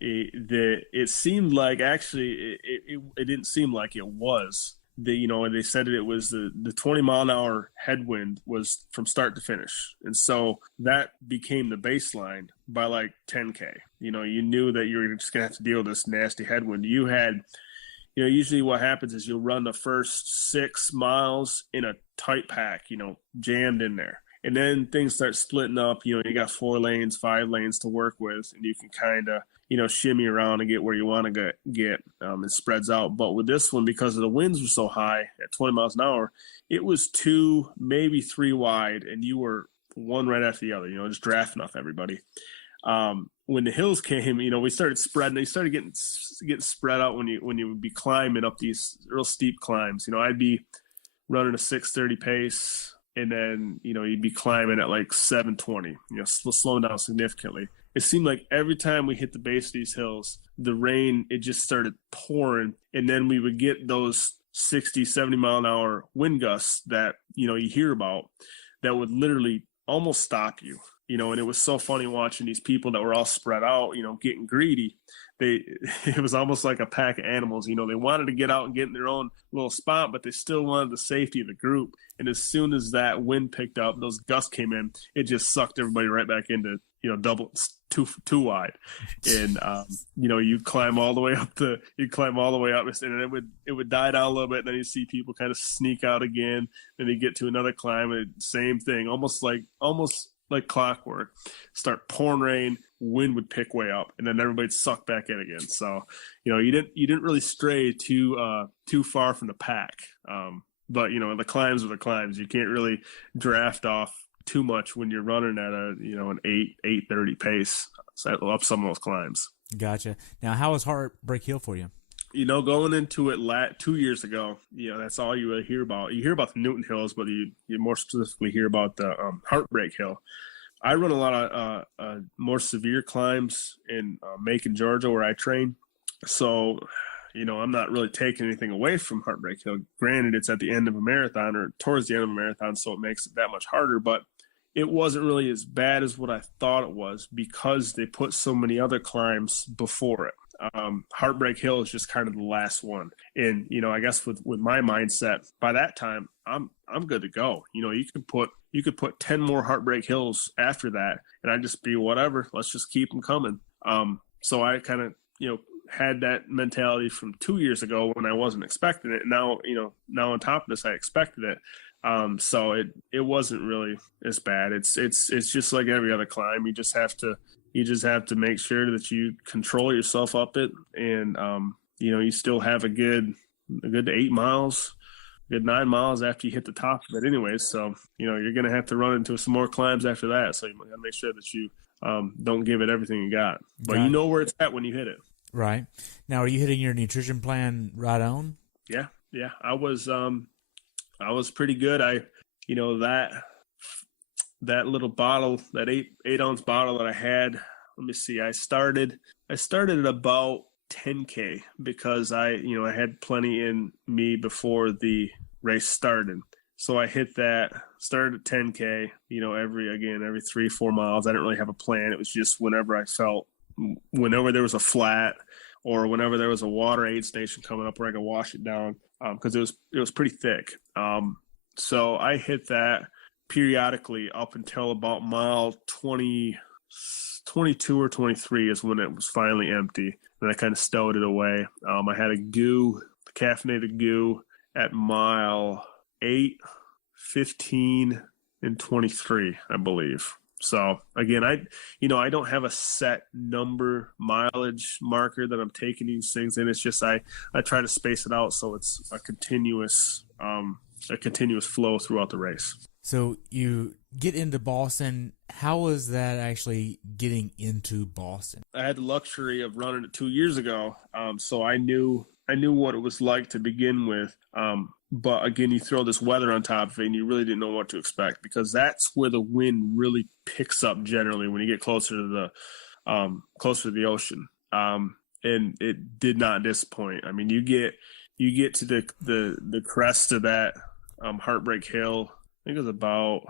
It seemed like, actually it didn't seem like it was. They said it was the 20 mile an hour headwind was from start to finish. And so that became the baseline by like 10K. You knew that you were just going to have to deal with this nasty headwind. You had, usually what happens is you'll run the first 6 miles in a tight pack, jammed in there. And then things start splitting up. You got 4 lanes, 5 lanes to work with, and you can kind of, shimmy around and get where you want to get. It spreads out. But with this one, because of the winds were so high at 20 miles an hour, it was 2, maybe 3 wide, and you were one right after the other, just drafting off everybody. When the hills came, we started spreading. They started getting spread out when you would be climbing up these real steep climbs. I'd be running a 6:30 pace, and then you'd be climbing at like 7:20. Slowing down significantly. It seemed like every time we hit the base of these hills, the rain, it just started pouring, and then we would get those 60, 70 mile an hour wind gusts that you hear about that would literally almost stop you. And it was so funny watching these people that were all spread out, getting greedy. It was almost like a pack of animals. They wanted to get out and get in their own little spot, but they still wanted the safety of the group. And as soon as that wind picked up, those gusts came in, it just sucked everybody right back into, double, too wide. And, you climb all the way up, and it would die down a little bit. And then you see people kind of sneak out again. Then you get to another climb, and same thing, almost like clockwork, start pouring rain, wind would pick way up, and then everybody'd suck back in again. So, you didn't really stray too far from the pack. But the climbs are the climbs. You can't really draft off too much when you're running at an 8:30 pace up some of those climbs. Gotcha. Now, how was Heartbreak Hill for you? Going into it 2 years ago, that's all you really hear about. You hear about the Newton Hills, but you more specifically hear about the Heartbreak Hill. I run a lot of more severe climbs in Macon, Georgia, where I train. So, I'm not really taking anything away from Heartbreak Hill. Granted, it's at the end of a marathon or towards the end of a marathon, so it makes it that much harder, but it wasn't really as bad as what I thought it was because they put so many other climbs before it. Heartbreak Hill is just kind of the last one. And, I guess with my mindset, by that time, I'm good to go. You could put 10 more Heartbreak Hills after that, and I'd just be whatever. Let's just keep them coming. So I kind of, had that mentality from 2 years ago when I wasn't expecting it. Now, now on top of this, I expected it. So it wasn't really as bad. It's just like every other climb. You just have to make sure that you control yourself up it. And, you still have a good 8 miles, good 9 miles after you hit the top of it anyways. So, you're going to have to run into some more climbs after that. So you got to make sure that you, don't give it everything you got, but you know where it's at when you hit it. Right. Now, are you hitting your nutrition plan right on? Yeah. I was pretty good. That little bottle, that 8-ounce bottle that I had, let me see, I started at about 10K because I had plenty in me before the race started. So I hit that, started at 10K, every 3-4 miles. I didn't really have a plan. It was just whenever there was a flat or whenever there was a water aid station coming up where I could wash it down, because it was pretty thick. So I hit that periodically up until about mile 22 or 23 is when it was finally empty. And I kind of stowed it away. I had a caffeinated goo at mile 8, 15, and 23, I believe. So again, I don't have a set mileage marker that I'm taking these things in. It's just I try to space it out so it's a continuous flow throughout the race. So you get into Boston. How was that actually getting into Boston? I had the luxury of running it 2 years ago, so I knew what it was like to begin with. But again, you throw this weather on top of it, and you really didn't know what to expect because that's where the wind really picks up generally when you get closer to the ocean. And it did not disappoint. I mean, you get to the crest of that Heartbreak Hill. I think it was about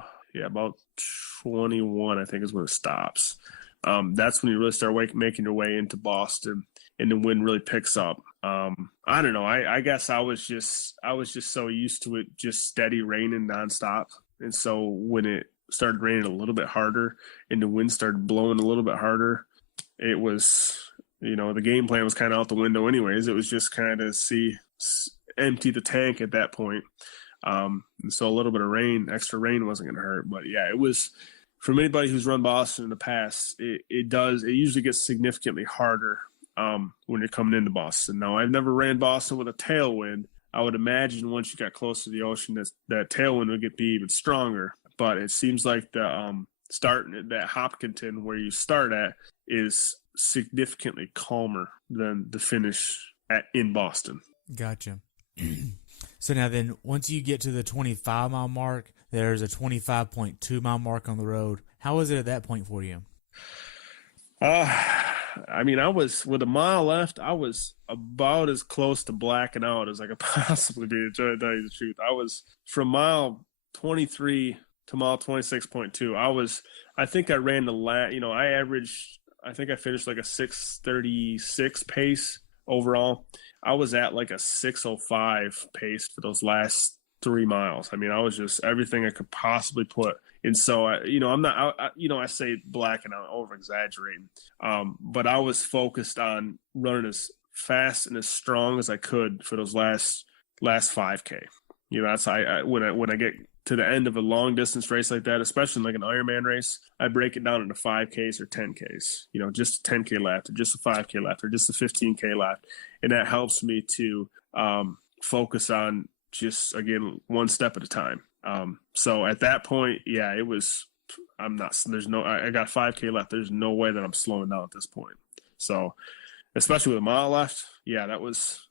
21. I think is when it stops. That's when you really start making your way into Boston, and the wind really picks up. I don't know. I guess I was just so used to it just steady raining nonstop. And so when it started raining a little bit harder and the wind started blowing a little bit harder, it was, the game plan was kind of out the window anyways. It was just kind of empty the tank at that point. And so a little bit of extra rain wasn't going to hurt. But yeah, it was, from anybody who's run Boston in the past, it usually gets significantly harder when you're coming into Boston. Now, I've never ran Boston with a tailwind. I would imagine once you got close to the ocean, that tailwind would be even stronger. But it seems like the starting at that Hopkinton where you start at is significantly calmer than the finish in Boston. Gotcha. So now then, once you get to the 25-mile mark, there's a 25.2-mile mark on the road. How was it at that point for you? I mean, I was, with a mile left, I was about as close to blacking out as I could possibly be, to tell you the truth. I was from mile 23 to mile 26.2. I think I ran I think I finished like a 6:36 pace overall. I was at like a 6:05 pace for those last 3 miles. I mean, I was just everything I could possibly put. And so, I say blacking out, over exaggerating. But I was focused on running as fast and as strong as I could for those last 5K. That's when I get to the end of a long distance race like that, especially like an Ironman race, I break it down into 5Ks or 10Ks, just a 10K left or just a 5K left or just a 15K left. And that helps me to focus on just, again, one step at a time. So at that point, yeah, I got 5K left. There's no way that I'm slowing down at this point. So especially with a mile left, yeah,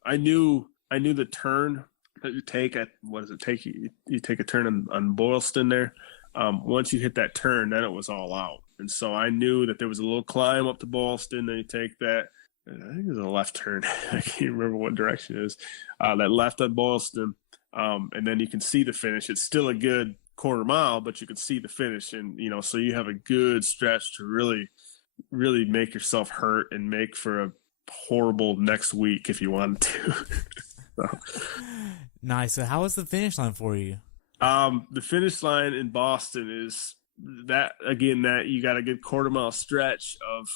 I knew the turn that you take at, what does it take? You take a turn on Boylston there. Once you hit that turn, then it was all out. And so I knew that there was a little climb up to Boylston. Then you take that I think it was a left turn. I can't remember what direction it is. That left on Boylston, and then you can see the finish. It's still a good quarter mile, but you can see the finish, and so you have a good stretch to really, really make yourself hurt and make for a horrible next week if you wanted to. So. Nice. So how was the finish line for you? The finish line in Boston is that you got a good quarter mile stretch of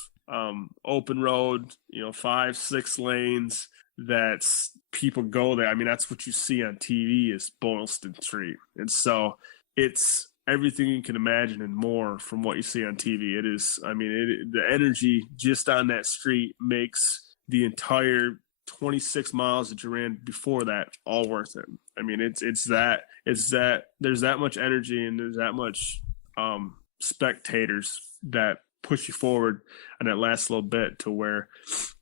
open road, 5-6 lanes. That's people go there. I mean, that's what you see on TV is Boylston Street, and so it's everything you can imagine and more from what you see on TV. It is. I mean, the energy just on that street makes the entire 26 miles that you ran before that all worth it. I mean, it's that there's that much energy and there's that much spectators that push you forward on that last little bit to where,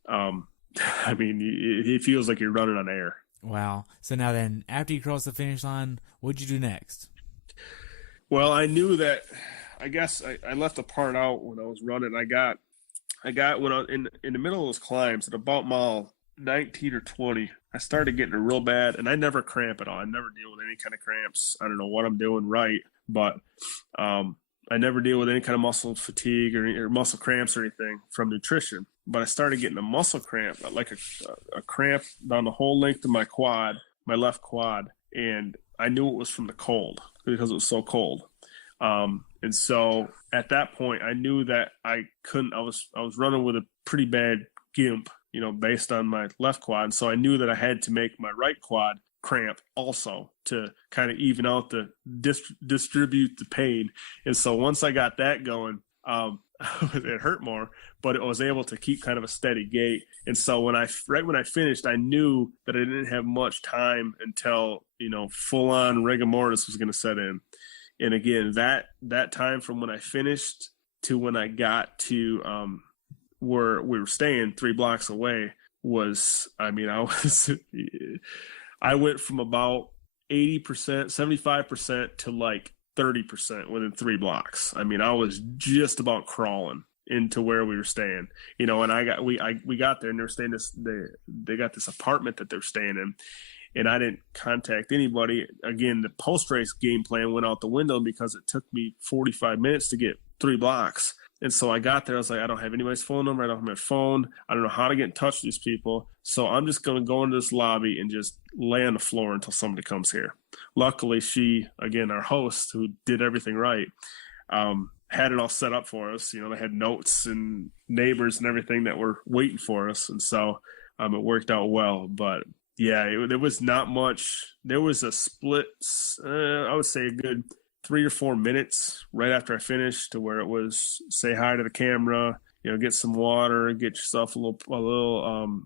I mean, it feels like you're running on air. Wow. So now then, after you cross the finish line, what'd you do next? Well, I knew that, I guess I left a part out when I was running. I got when I was in the middle of those climbs at about mile 19 or 20, I started getting it real bad, and I never cramp at all. I never deal with any kind of cramps. I don't know what I'm doing right, but I never deal with any kind of muscle fatigue or muscle cramps or anything from nutrition. But I started getting a muscle cramp, like a cramp down the whole length of my quad, my left quad, and I knew it was from the cold because it was so cold. And so at that point, I knew that I couldn't. I was running with a pretty bad gimp, based on my left quad. And so I knew that I had to make my right quad cramp also to kind of even out the distribute the pain. And so once I got that going, it hurt more, but it was able to keep kind of a steady gait. And so right when I finished, I knew that I didn't have much time until, full on rigor mortis was going to set in. And again, that time from when I finished to when I got to, where we were staying 3 blocks away was, I went from about 80%, 75% to like 30% within 3 blocks. I mean, I was just about crawling into where we were staying, and we got there and they were staying they got this apartment that they're staying in, and I didn't contact anybody. Again, the post-race game plan went out the window because it took me 45 minutes to get 3 blocks. And so I got there. I was like, I don't have anybody's phone number. I don't have my phone. I don't know how to get in touch with these people. So I'm just going to go into this lobby and just lay on the floor until somebody comes here. Luckily, she, again, our host, who did everything right, had it all set up for us. They had notes and neighbors and everything that were waiting for us. And so it worked out well. But, yeah, there was not much. There was a split, I would say a good 3 or 4 minutes right after I finished to where it was say hi to the camera, get some water, get yourself a little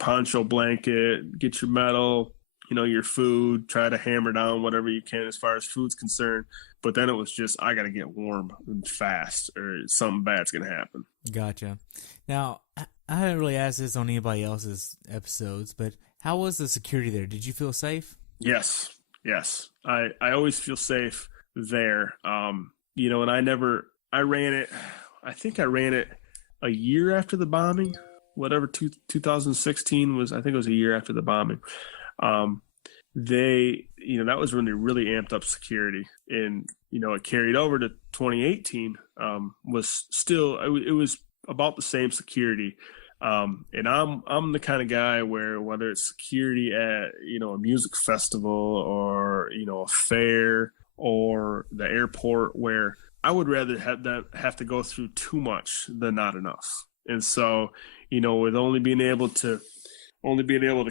poncho blanket, get your medal, your food, try to hammer down whatever you can as far as food's concerned. But then it was just, I got to get warm and fast or something bad's going to happen. Gotcha. Now, I haven't really asked this on anybody else's episodes, but how was the security there? Did you feel safe? Yes. I always feel safe there. And I ran it a year after the bombing, whatever 2016 was. I think it was a year after the bombing. That was when they really amped up security, and, it carried over to 2018, was still, it was about the same security. And I'm the kind of guy where whether it's security at, a music festival or, a fair or the airport, where I would rather have to go through too much than not enough. And so, with only being able to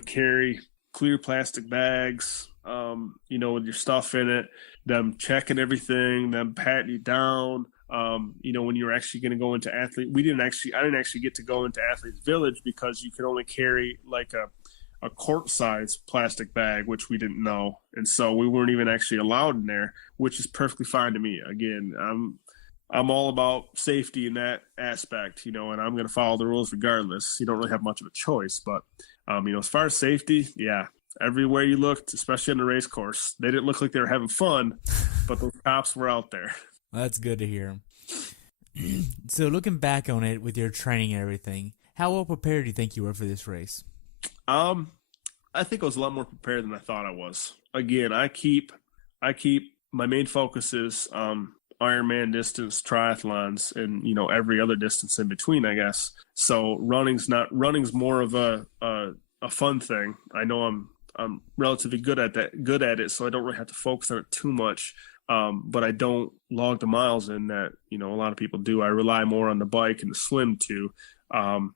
carry clear plastic bags, with your stuff in it, them checking everything, them patting you down. When you're actually going to go into I didn't actually get to go into Athletes Village because you could only carry like a quart-size plastic bag, which we didn't know. And so we weren't even actually allowed in there, which is perfectly fine to me. Again, I'm all about safety in that aspect, and I'm going to follow the rules regardless. You don't really have much of a choice. But, as far as safety, yeah, everywhere you looked, especially on the race course, they didn't look like they were having fun, but those cops were out there. That's good to hear. So looking back on it with your training and everything, How well prepared do you think you were for this race? I think I was a lot more prepared than I thought I was. Again, I keep my main focus is Ironman distance, triathlons, and every other distance in between, I guess. So running's more of a fun thing. I know I'm relatively good at it, so I don't really have to focus on it too much. But I don't log the miles in that a lot of people do. I rely more on the bike and the swim too.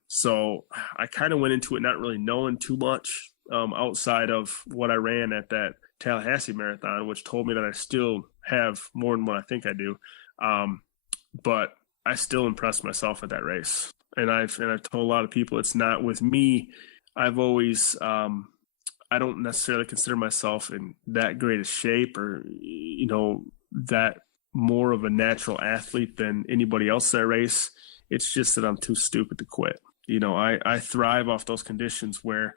So I kind of went into it not really knowing too much outside of what I ran at that Tallahassee Marathon, which told me that I still have more than what I think I do. But I still impressed myself at that race. And I've told a lot of people it's not with me. I've always, I don't necessarily consider myself in that great a shape or, that more of a natural athlete than anybody else that race. It's just that I'm too stupid to quit. I thrive off those conditions where,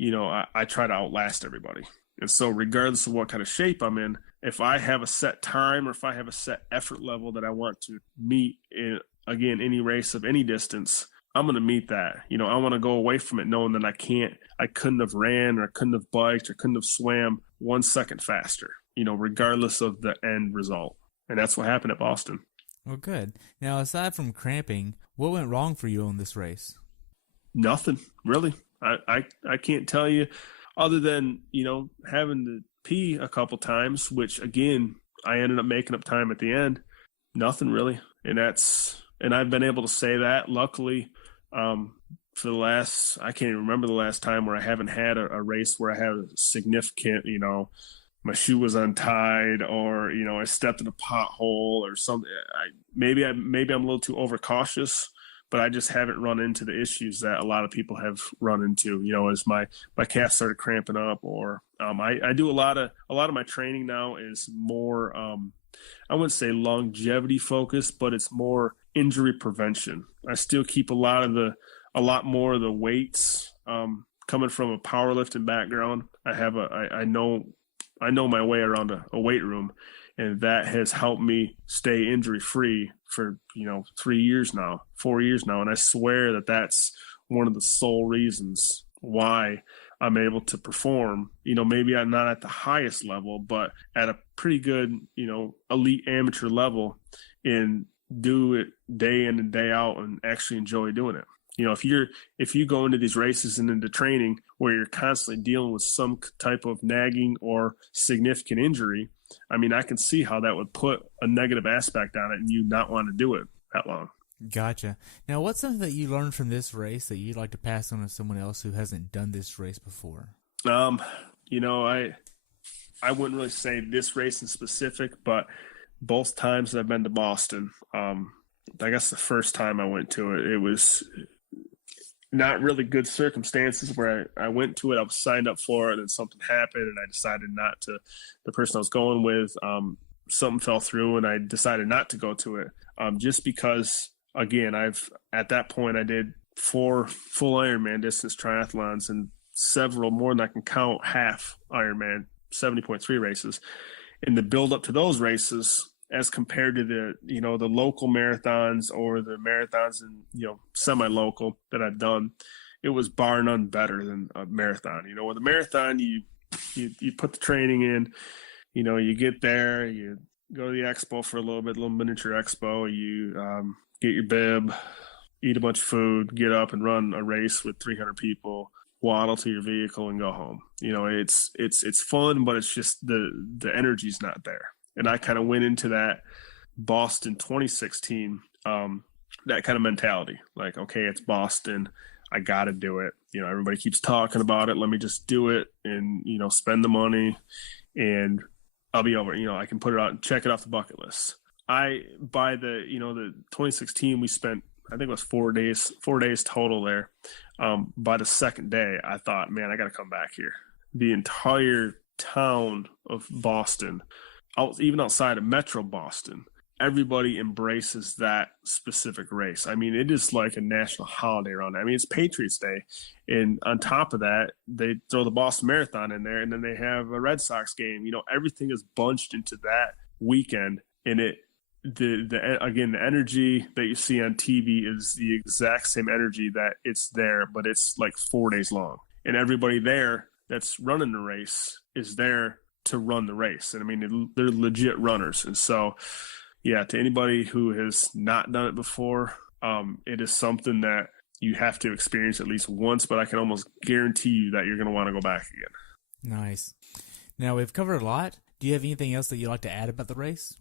I try to outlast everybody. And so regardless of what kind of shape I'm in, if I have a set time or if I have a set effort level that I want to meet in, again, any race of any distance, I'm going to meet that. I want to go away from it knowing that I couldn't have ran or couldn't have biked or couldn't have swam 1 second faster, regardless of the end result. And that's what happened at Boston. Well, good. Now, aside from cramping, what went wrong for you on this race? Nothing, really. I can't tell you other than, having to pee a couple times, which, again, I ended up making up time at the end. Nothing really. And I've been able to say that, luckily, for the last, I can't even remember the last time where I haven't had a race where I had a significant, my shoe was untied or, I stepped in a pothole or something. Maybe I'm a little too overcautious, but I just haven't run into the issues that a lot of people have run into, as my calf started cramping up or, I do a lot of my training now is more, I wouldn't say longevity focused, but it's more injury prevention. I still keep a lot more of the weights, coming from a powerlifting background. I know my way around a weight room, and that has helped me stay injury free for 4 years now. And I swear that that's one of the sole reasons why I'm able to perform, maybe I'm not at the highest level, but at a pretty good, elite amateur level, and do it day in and day out and actually enjoy doing it. If you go into these races and into training where you're constantly dealing with some type of nagging or significant injury, I mean, I can see how that would put a negative aspect on it and you not want to do it that long. Gotcha. Now, what's something that you learned from this race that you'd like to pass on to someone else who hasn't done this race before? I wouldn't really say this race in specific, but both times that I've been to Boston, I guess the first time I went to it, it was not really good circumstances where I went to it. I was signed up for it and something happened and I decided not to, the person I was going with, something fell through and I decided not to go to it. Just because, again, at that point I did 4 full Ironman distance triathlons and several more than I can count half Ironman 70.3 races. And the build up to those races, as compared to the local marathons or the marathons and, semi-local that I've done, it was bar none better than a marathon. With a marathon, you put the training in, you get there, you go to the expo for a little miniature expo, you get your bib, eat a bunch of food, get up and run a race with 300 people, waddle to your vehicle and go home. It's fun, but it's just the energy's not there. And I kind of went into that Boston 2016, that kind of mentality, like, okay, it's Boston. I got to do it. Everybody keeps talking about it. Let me just do it and, spend the money and I'll be over. I can put it out and check it off the bucket list. By the 2016, we spent, I think it was 4 days total there. By the second day, I thought, man, I got to come back here. The entire town of Boston, even outside of Metro Boston, everybody embraces that specific race. I mean, it is like a national holiday around it. I mean, it's Patriots Day. And on top of that, they throw the Boston Marathon in there, and then they have a Red Sox game. Everything is bunched into that weekend, and the energy that you see on TV is the exact same energy that it's there, but it's like 4 days long. And everybody there that's running the race is there to run the race. And I mean, they're legit runners. And so, yeah, to anybody who has not done it before, it is something that you have to experience at least once, but I can almost guarantee you that you're going to want to go back again. Nice. Now, we've covered a lot. Do you have anything else that you'd like to add about the race?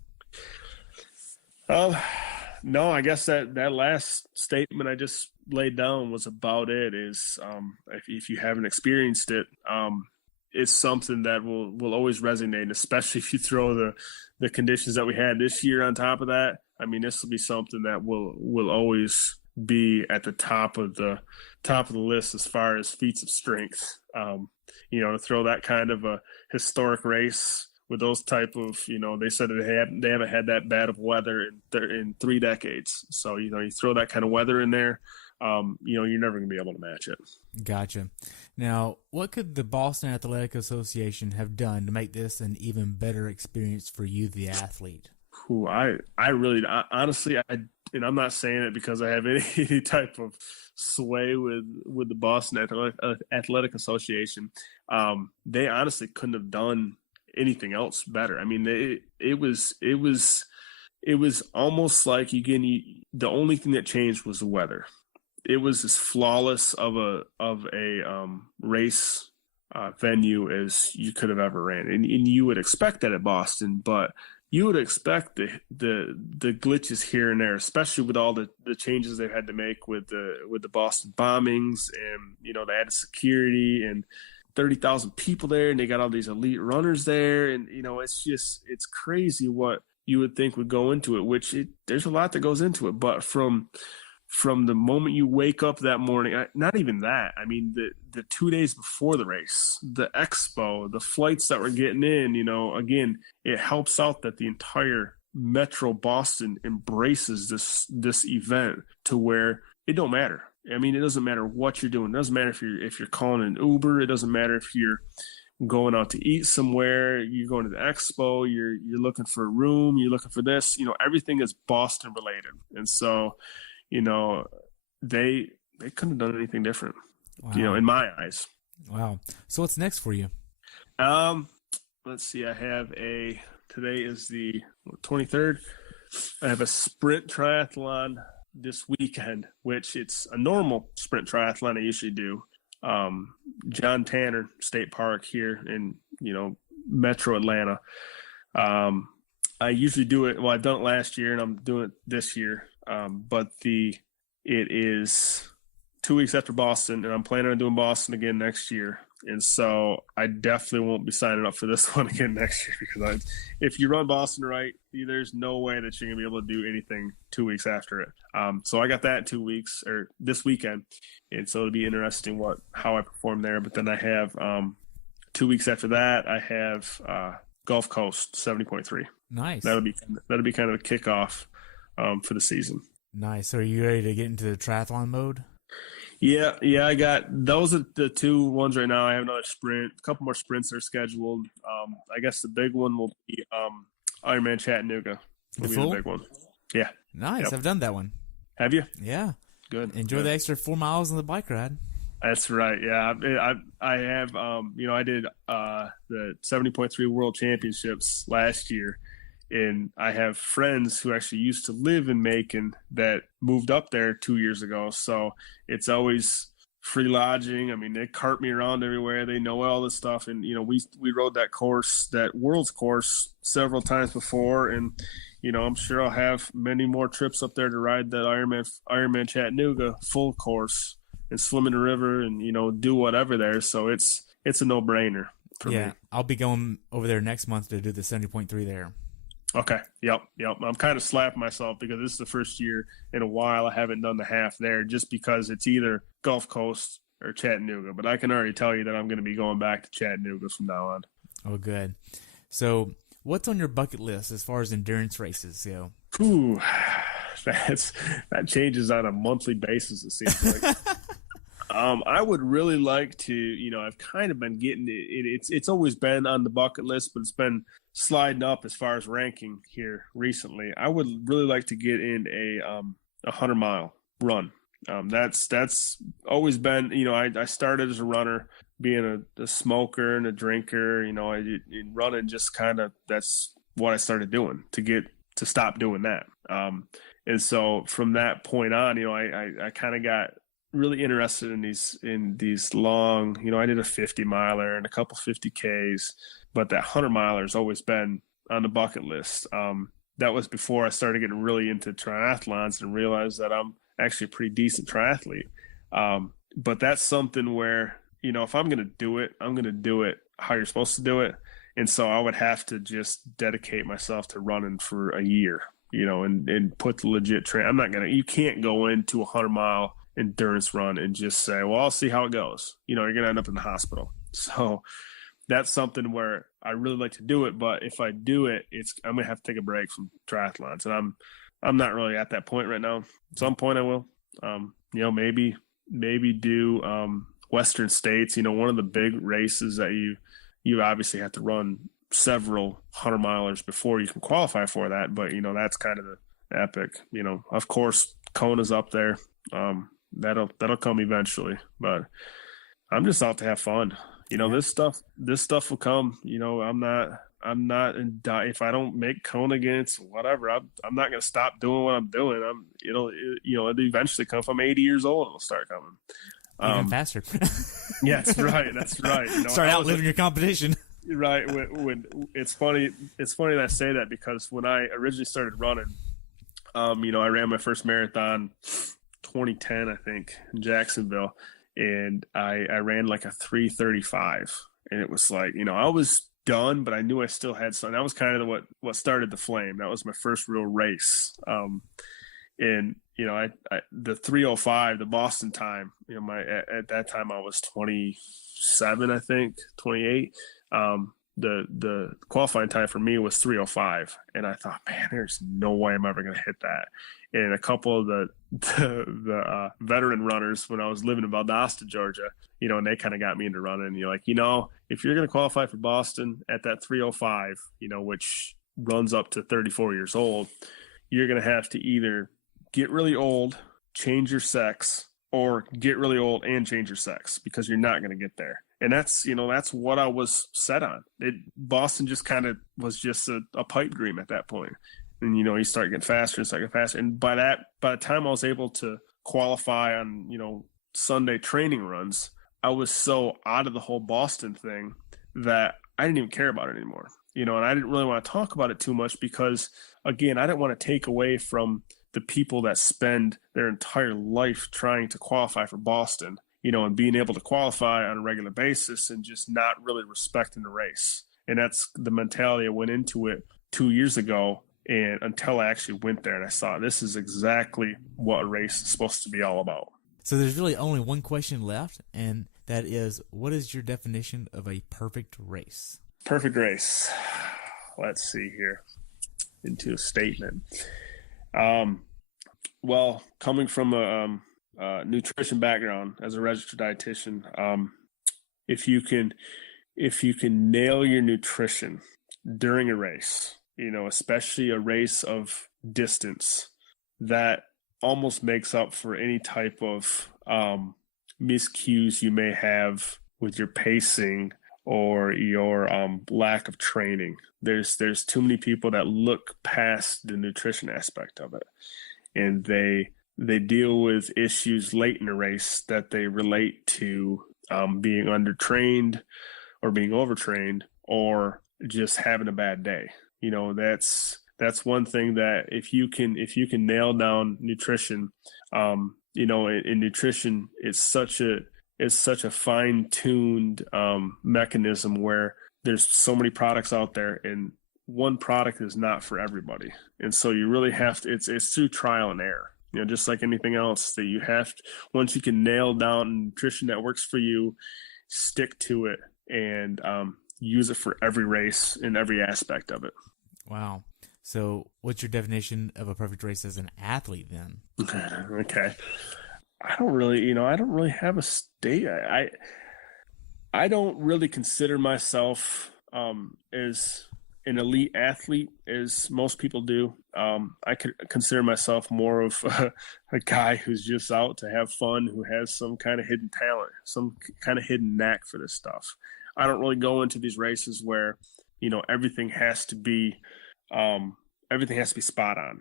No, I guess that last statement I just laid down was about it. Is if you haven't experienced it, it's something that will always resonate, especially if you throw the conditions that we had this year on top of that. I mean, this will be something that will always be at the top of the list as far as feats of strength. To throw that kind of a historic race with those type of, they said that they haven't had that bad of weather in 3 decades. So, you throw that kind of weather in there, you're never going to be able to match it. Gotcha. Now, what could the Boston Athletic Association have done to make this an even better experience for you, the athlete? Honestly, and I'm not saying it because I have any type of sway with the Boston Athletic Association. They honestly couldn't have done anything else better. I mean, it was almost like the only thing that changed was the weather. It was as flawless of a race venue as you could have ever ran, and you would expect that at Boston, but you would expect the glitches here and there, especially with all the changes they've had to make with the Boston bombings, and they added security and 30,000 people there, and they got all these elite runners there, and it's crazy what you would think would go into it. There's a lot that goes into it, but from the moment you wake up that morning, not even that. I mean, the 2 days before the race, the expo, the flights that we're getting in, again, it helps out that the entire Metro Boston embraces this event to where it don't matter. I mean, it doesn't matter what you're doing. It doesn't matter if you're calling an Uber. It doesn't matter if you're going out to eat somewhere. You're going to the expo. You're looking for a room. You're looking for this. Everything is Boston related, and so. They couldn't have done anything different, wow. In my eyes. Wow. So what's next for you? Let's see. I have today is the 23rd. I have a sprint triathlon this weekend, which it's a normal sprint triathlon I usually do. John Tanner State Park here in, Metro Atlanta. I usually do it. Well, I've done it last year and I'm doing it this year. But it is 2 weeks after Boston, and I'm planning on doing Boston again next year. And so I definitely won't be signing up for this one again next year because if you run Boston right, there's no way that you're going to be able to do anything 2 weeks after it. So I got that in 2 weeks or this weekend. And so it'll be interesting how I perform there. But then I have 2 weeks after that, I have Gulf Coast 70.3. Nice. That'll be kind of a kickoff for the season. Nice. So are you ready to get into the triathlon mode? Yeah. I got those are the 2 ones right now. I have another sprint, a couple more sprints are scheduled. I guess the big one will be Ironman Chattanooga. The full? The big one. Yeah. Nice. Yep. I've done that one. Have you? Yeah. Good. Enjoy the extra 4 miles on the bike ride. That's right. Yeah. I have I did the 70.3 World Championships last year. And I have friends who actually used to live in Macon that moved up there 2 years ago. So it's always free lodging. I mean, they cart me around everywhere. They know all this stuff. And, we rode that course, that World's course several times before. And, I'm sure I'll have many more trips up there to ride that Ironman Chattanooga full course and swim in the river and, do whatever there. So it's a no-brainer for me. I'll be going over there next month to do the 70.3 there. Okay. Yep. I'm kind of slapping myself because this is the first year in a while I haven't done the half there just because it's either Gulf Coast or Chattanooga. But I can already tell you that I'm going to be going back to Chattanooga from now on. Oh, good. So what's on your bucket list as far as endurance races go? That changes on a monthly basis, it seems like. I would really like to, I've kind of been getting it. It's always been on the bucket list, but it's been sliding up as far as ranking here recently. I would really like to get in a 100-mile run. That's always been, I started as a runner, being a smoker and a drinker, running just kind of, that's what I started doing to stop doing that. And so from that point on, I kind of got really interested in these long, I did a 50-miler and a couple 50Ks, but that 100-miler has always been on the bucket list. That was before I started getting really into triathlons and realized that I'm actually a pretty decent triathlete. But that's something where, if I'm going to do it, I'm going to do it how you're supposed to do it. And so I would have to just dedicate myself to running for a year, and put the legit you can't go into a 100-mile endurance run and just say, well, I'll see how it goes. You're going to end up in the hospital. So that's something where I really like to do it. But if I do it, I'm going to have to take a break from triathlons. And I'm not really at that point right now. At some point I will, maybe do Western States, one of the big races that you obviously have to run several 100-milers before you can qualify for that. But, that's kind of the epic, of course, Kona's up there. That'll come eventually, but I'm just out to have fun. This stuff will come. I'm not if I don't make Kona again, it's whatever. I'm not going to stop doing what I'm doing. It'll eventually come. If I'm 80 years old, it'll start coming. Even faster. Yeah, that's right. Start outliving your competition. Right. When it's funny that I say that, because when I originally started running, I ran my first marathon 2010, I think, in Jacksonville, and I ran like a 3:35, and it was like, I was done, but I knew I still had some. That was kind of what started the flame. That was my first real race. And the 3:05, the Boston time, at that time I was 27, I think 28. The qualifying time for me was 3:05, and I thought, man, there's no way I'm ever going to hit that. And a couple of the veteran runners, when I was living in Valdosta, Georgia, and they kind of got me into running. And you're like, if you're going to qualify for Boston at that 3:05, which runs up to 34 years old, you're going to have to either get really old, change your sex, or get really old and change your sex, because you're not going to get there. And that's what I was set on. Boston just kind of was just a pipe dream at that point. And, you start getting faster and faster. And by the time I was able to qualify on, Sunday training runs, I was so out of the whole Boston thing that I didn't even care about it anymore. And I didn't really want to talk about it too much because, again, I didn't want to take away from the people that spend their entire life trying to qualify for Boston, and being able to qualify on a regular basis and just not really respecting the race. And that's the mentality I went into it 2 years ago. And until I actually went there and I saw this is exactly what a race is supposed to be all about. So there's really only one question left, and that is, what is your definition of a perfect race? Perfect race. Let's see here. Into a statement. Well, coming from a nutrition background as a registered dietitian, if you can nail your nutrition during a race, especially a race of distance, that almost makes up for any type of miscues you may have with your pacing or your lack of training. There's too many people that look past the nutrition aspect of it, and they deal with issues late in a race that they relate to being undertrained or being overtrained or just having a bad day. That's one thing that if you can nail down nutrition, in nutrition, it's such a fine-tuned mechanism where there's so many products out there, and one product is not for everybody. And so you really have to, it's through trial and error, just like anything else that you have to, once you can nail down nutrition that works for you, stick to it and use it for every race in every aspect of it. Wow. So what's your definition of a perfect race as an athlete then? Okay. I don't really have a state. I don't really consider myself as an elite athlete as most people do. I could consider myself more of a guy who's just out to have fun, who has some kind of hidden talent, some kind of hidden knack for this stuff. I don't really go into these races where, everything has to be spot on.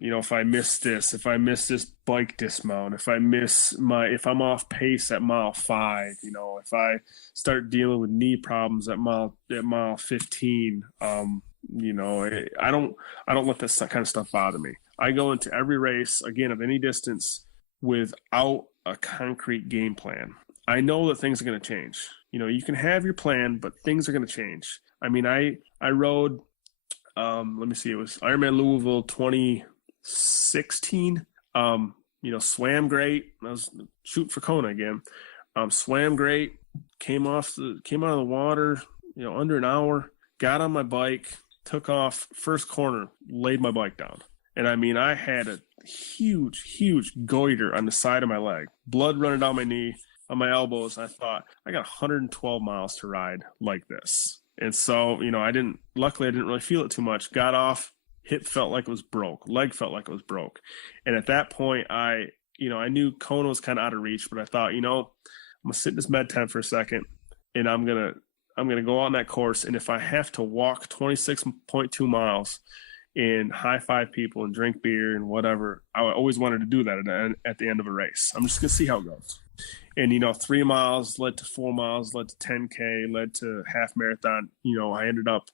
If I miss this bike dismount, if I'm off pace at mile 5, if I start dealing with knee problems at mile 15, I don't let this kind of stuff bother me. I go into every race, again, of any distance, without a concrete game plan. I know that things are going to change. You can have your plan, but things are going to change. I mean, I rode, let me see, it was Ironman Louisville 2016. Swam great. I was shooting for Kona again. Swam great. Came out of the water, under an hour. Got on my bike, took off, first corner, laid my bike down. And I mean, I had a huge goiter on the side of my leg, blood running down my knee, on my elbows. I thought, I got 112 miles to ride like this. And so, luckily I didn't really feel it too much. Got off, hip felt like it was broke, leg felt like it was broke. And at that point, I knew Kona was kind of out of reach, but I thought, I'm going to sit in this med tent for a second, and I'm going to go on that course. And if I have to walk 26.2 miles and high five people and drink beer and whatever, I always wanted to do that at the end of a race. I'm just going to see how it goes. And, 3 miles led to 4 miles, led to 10K, led to half marathon. I ended up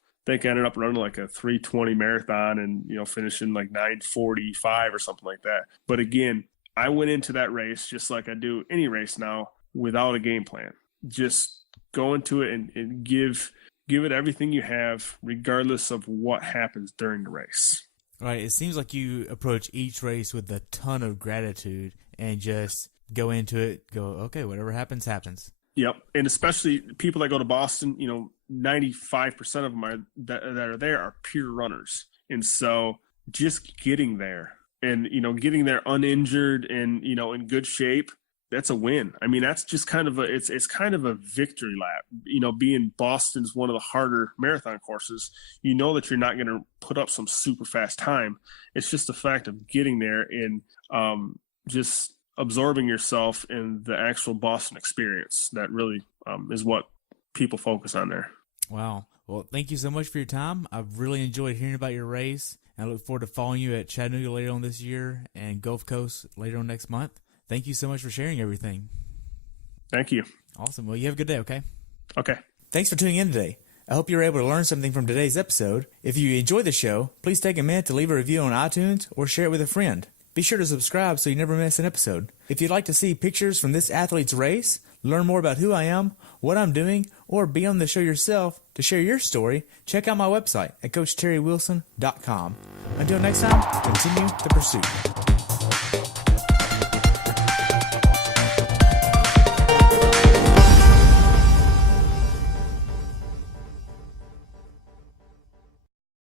running like a 3:20 marathon and, finishing like 9:45 or something like that. But again, I went into that race just like I do any race now, without a game plan. Just go into it and give it everything you have, regardless of what happens during the race. Right. It seems like you approach each race with a ton of gratitude and just go into it, okay, whatever happens, happens. Yep. And especially people that go to Boston, 95% of them that are there are pure runners. And so just getting there and, getting there uninjured and, in good shape, that's a win. I mean, that's just kind of it's kind of a victory lap, being Boston's one of the harder marathon courses. That you're not going to put up some super fast time. It's just the fact of getting there and just absorbing yourself in the actual Boston experience that really is what people focus on there. Wow. Well, thank you so much for your time. I've really enjoyed hearing about your race. I look forward to following you at Chattanooga later on this year and Gulf Coast later on next month. Thank you so much for sharing everything. Thank you. Awesome. Well, you have a good day, okay? Okay. Thanks for tuning in today. I hope you were able to learn something from today's episode. If you enjoyed the show, please take a minute to leave a review on iTunes or share it with a friend. Be sure to subscribe so you never miss an episode. If you'd like to see pictures from this athlete's race, learn more about who I am, what I'm doing, or be on the show yourself to share your story, check out my website at CoachTerryWilson.com. Until next time, continue the pursuit.